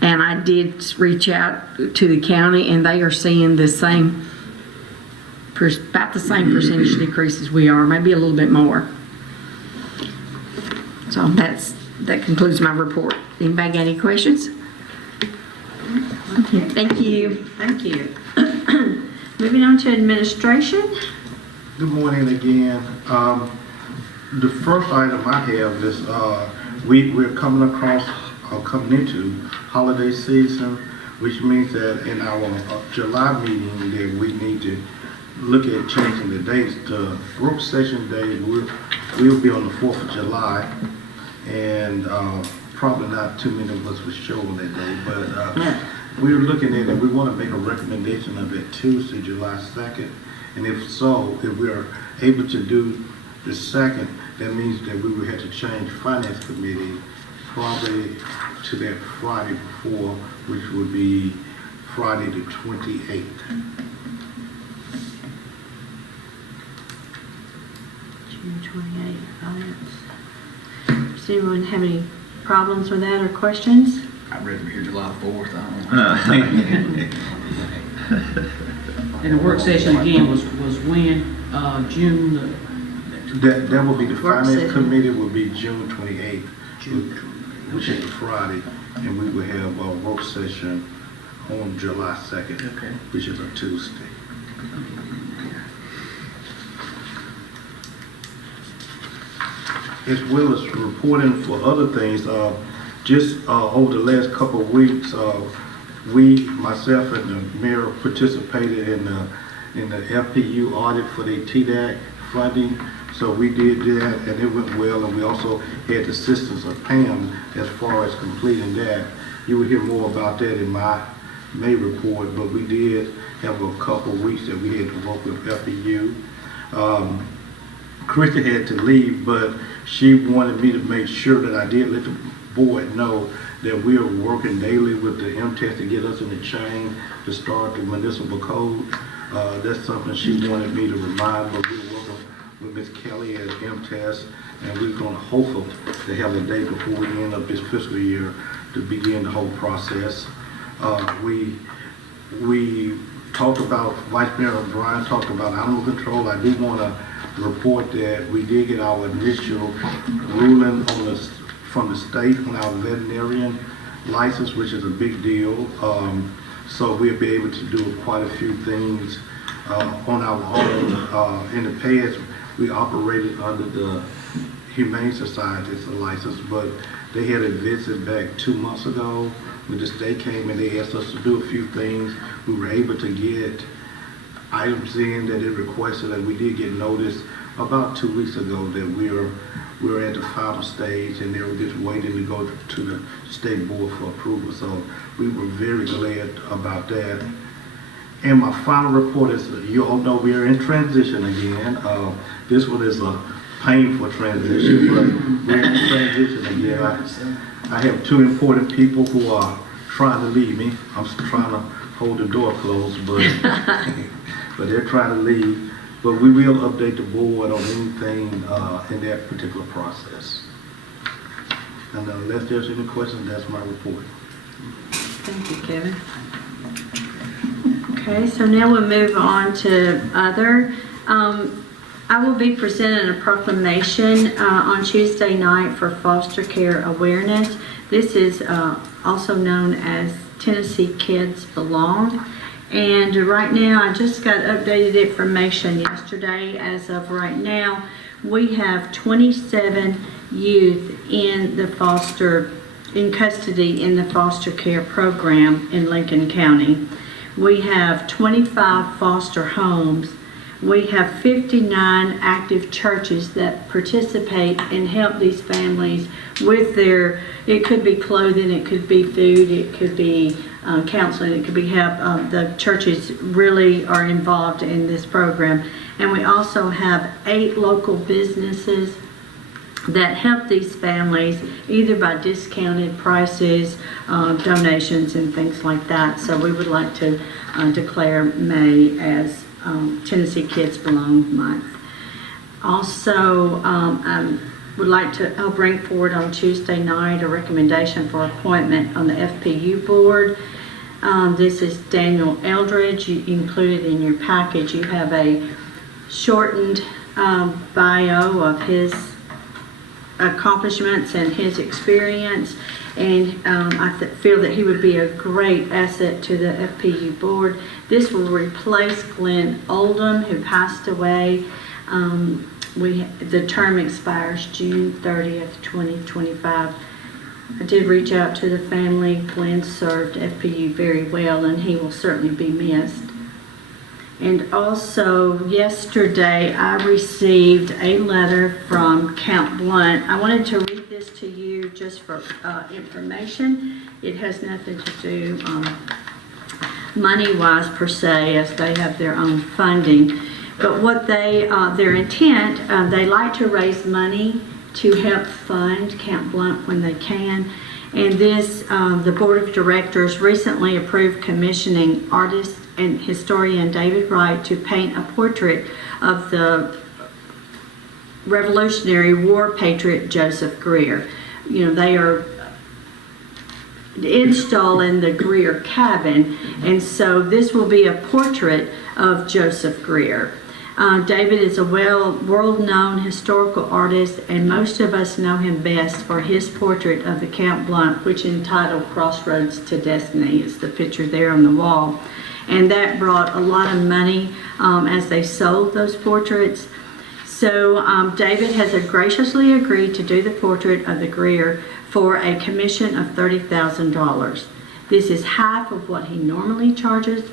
And I did reach out to the county, and they are seeing the same, about the same percentage decrease as we are, maybe a little bit more. So that concludes my report. Anybody got any questions? Thank you. Thank you. Moving on to administration. Good morning again. The first item I have is we're coming into holiday season, which means that in our July meeting that we need to look at changing the dates. The work session day will be on the 4th of July, and probably not too many of us will show on that day, but we're looking at it. We want to make a recommendation of it Tuesday, July 2nd, and if so, if we're able to do the 2nd, that means that we would have to change finance committee probably to that Friday before, which would be Friday the 28th. June 28th, finance. Does anyone have any problems with that or questions? I'd rather be here July 4th, I don't know. And the work session again was when, June That will be the Work finance session. committee will be June 28th, which is a Friday, and we will have a work session on July 2nd, Okay. which is a Tuesday. As well as reporting for other things, just over the last couple of weeks, myself and the mayor participated in the FPU audit for the TDAC funding. So we did that, and it went well, and we also had the assistance of Pam as far as completing that. You will hear more about that in my May report, but we did have a couple of weeks that we had to work with FEU. Christy had to leave, but she wanted me to make sure that I did let the board know that we are working daily with the MTS to get us in the chain to start the municipal code. That's something she wanted me to remind, but we're working with Ms. Kelly at MTS, and we're going to hopefully to have a date before we end up this fiscal year to begin the whole process. We talked about, Vice Mayor O'Brien talked about animal control. I do want to report that we did get our initial ruling from the state on our veterinarian license, which is a big deal. So we'll be able to do quite a few things on our own. In the past, we operated under the Humane Society's license, but they had a visit back 2 months ago when the state came and they asked us to do a few things. We were able to get items in that it requested, and we did get notice about 2 weeks ago that we're at the final stage, and they were just waiting to go to the state board for approval. So we were very glad about that. And my final report is, you all know we are in transition again. This one is a painful transition, but we're in transition again. I have two important people who are trying to leave me. I'm trying to hold the door closed, but they're trying to leave. But we will update the board on anything in that particular process. And unless there's any questions, that's my report. Thank you, Kevin. Okay, so now we'll move on to other. I will be presenting a proclamation on Tuesday night for foster care awareness. This is also known as Tennessee Kids Belong. And right now, I just got updated information yesterday. As of right now, we have 27 youth in custody in the foster care program in Lincoln County. We have 25 foster homes. We have 59 active churches that participate and help these families with their, it could be clothing, it could be food, it could be counseling, it could be help. The churches really are involved in this program. And we also have 8 local businesses that help these families either by discounted prices, donations, and things like that. So we would like to declare May as Tennessee Kids Belong Month. Also, I'll bring forward on Tuesday night a recommendation for appointment on the FPU board. This is Daniel Eldridge. You included in your package, you have a shortened bio of his accomplishments and his experience, and I feel that he would be a great asset to the FPU board. This will replace Glenn Oldham, who passed away. The term expires June 30th, 2025. I did reach out to the family. Glenn served FPU very well, and he will certainly be missed. And also, yesterday, I received a letter from Count Blunt. I wanted to read this to you just for information. It has nothing to do money-wise per se, as they have their own funding. But what their intent, they like to raise money to help fund Count Blunt when they can. And this, the Board of Directors recently approved commissioning artist and historian David Wright to paint a portrait of the Revolutionary War patriot Joseph Greer. You know, they are installing the Greer cabin, and so this will be a portrait of Joseph Greer. David is a world-known historical artist, and most of us know him best for his portrait of the Count Blunt, which is entitled Crossroads to Destiny. It's the picture there on the wall. And that brought a lot of money as they sold those portraits. So David has graciously agreed to do the portrait of the Greer for a commission of $30,000. This is half of what he normally charges.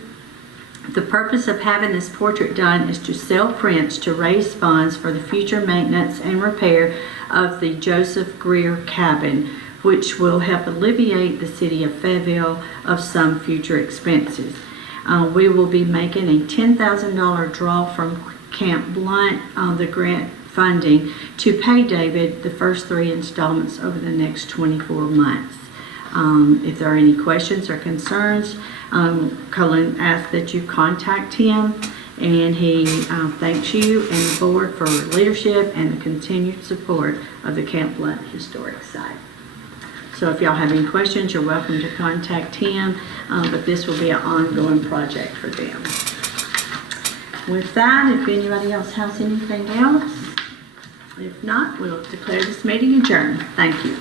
The purpose of having this portrait done is to sell prints to raise funds for the future maintenance and repair of the Joseph Greer cabin, which will help alleviate the city of Fayetteville of some future expenses. We will be making a $10,000 draw from Camp Blunt on the grant funding to pay David the first 3 installments over the next 24 months. If there are any questions or concerns, Cullen asks that you contact him, and he thanks you and the board for leadership and the continued support of the Camp Blunt Historic Site. So if y'all have any questions, you're welcome to contact him, but this will be an ongoing project for them. With that, if anybody else has anything else, if not, we'll declare this meeting adjourned. Thank you.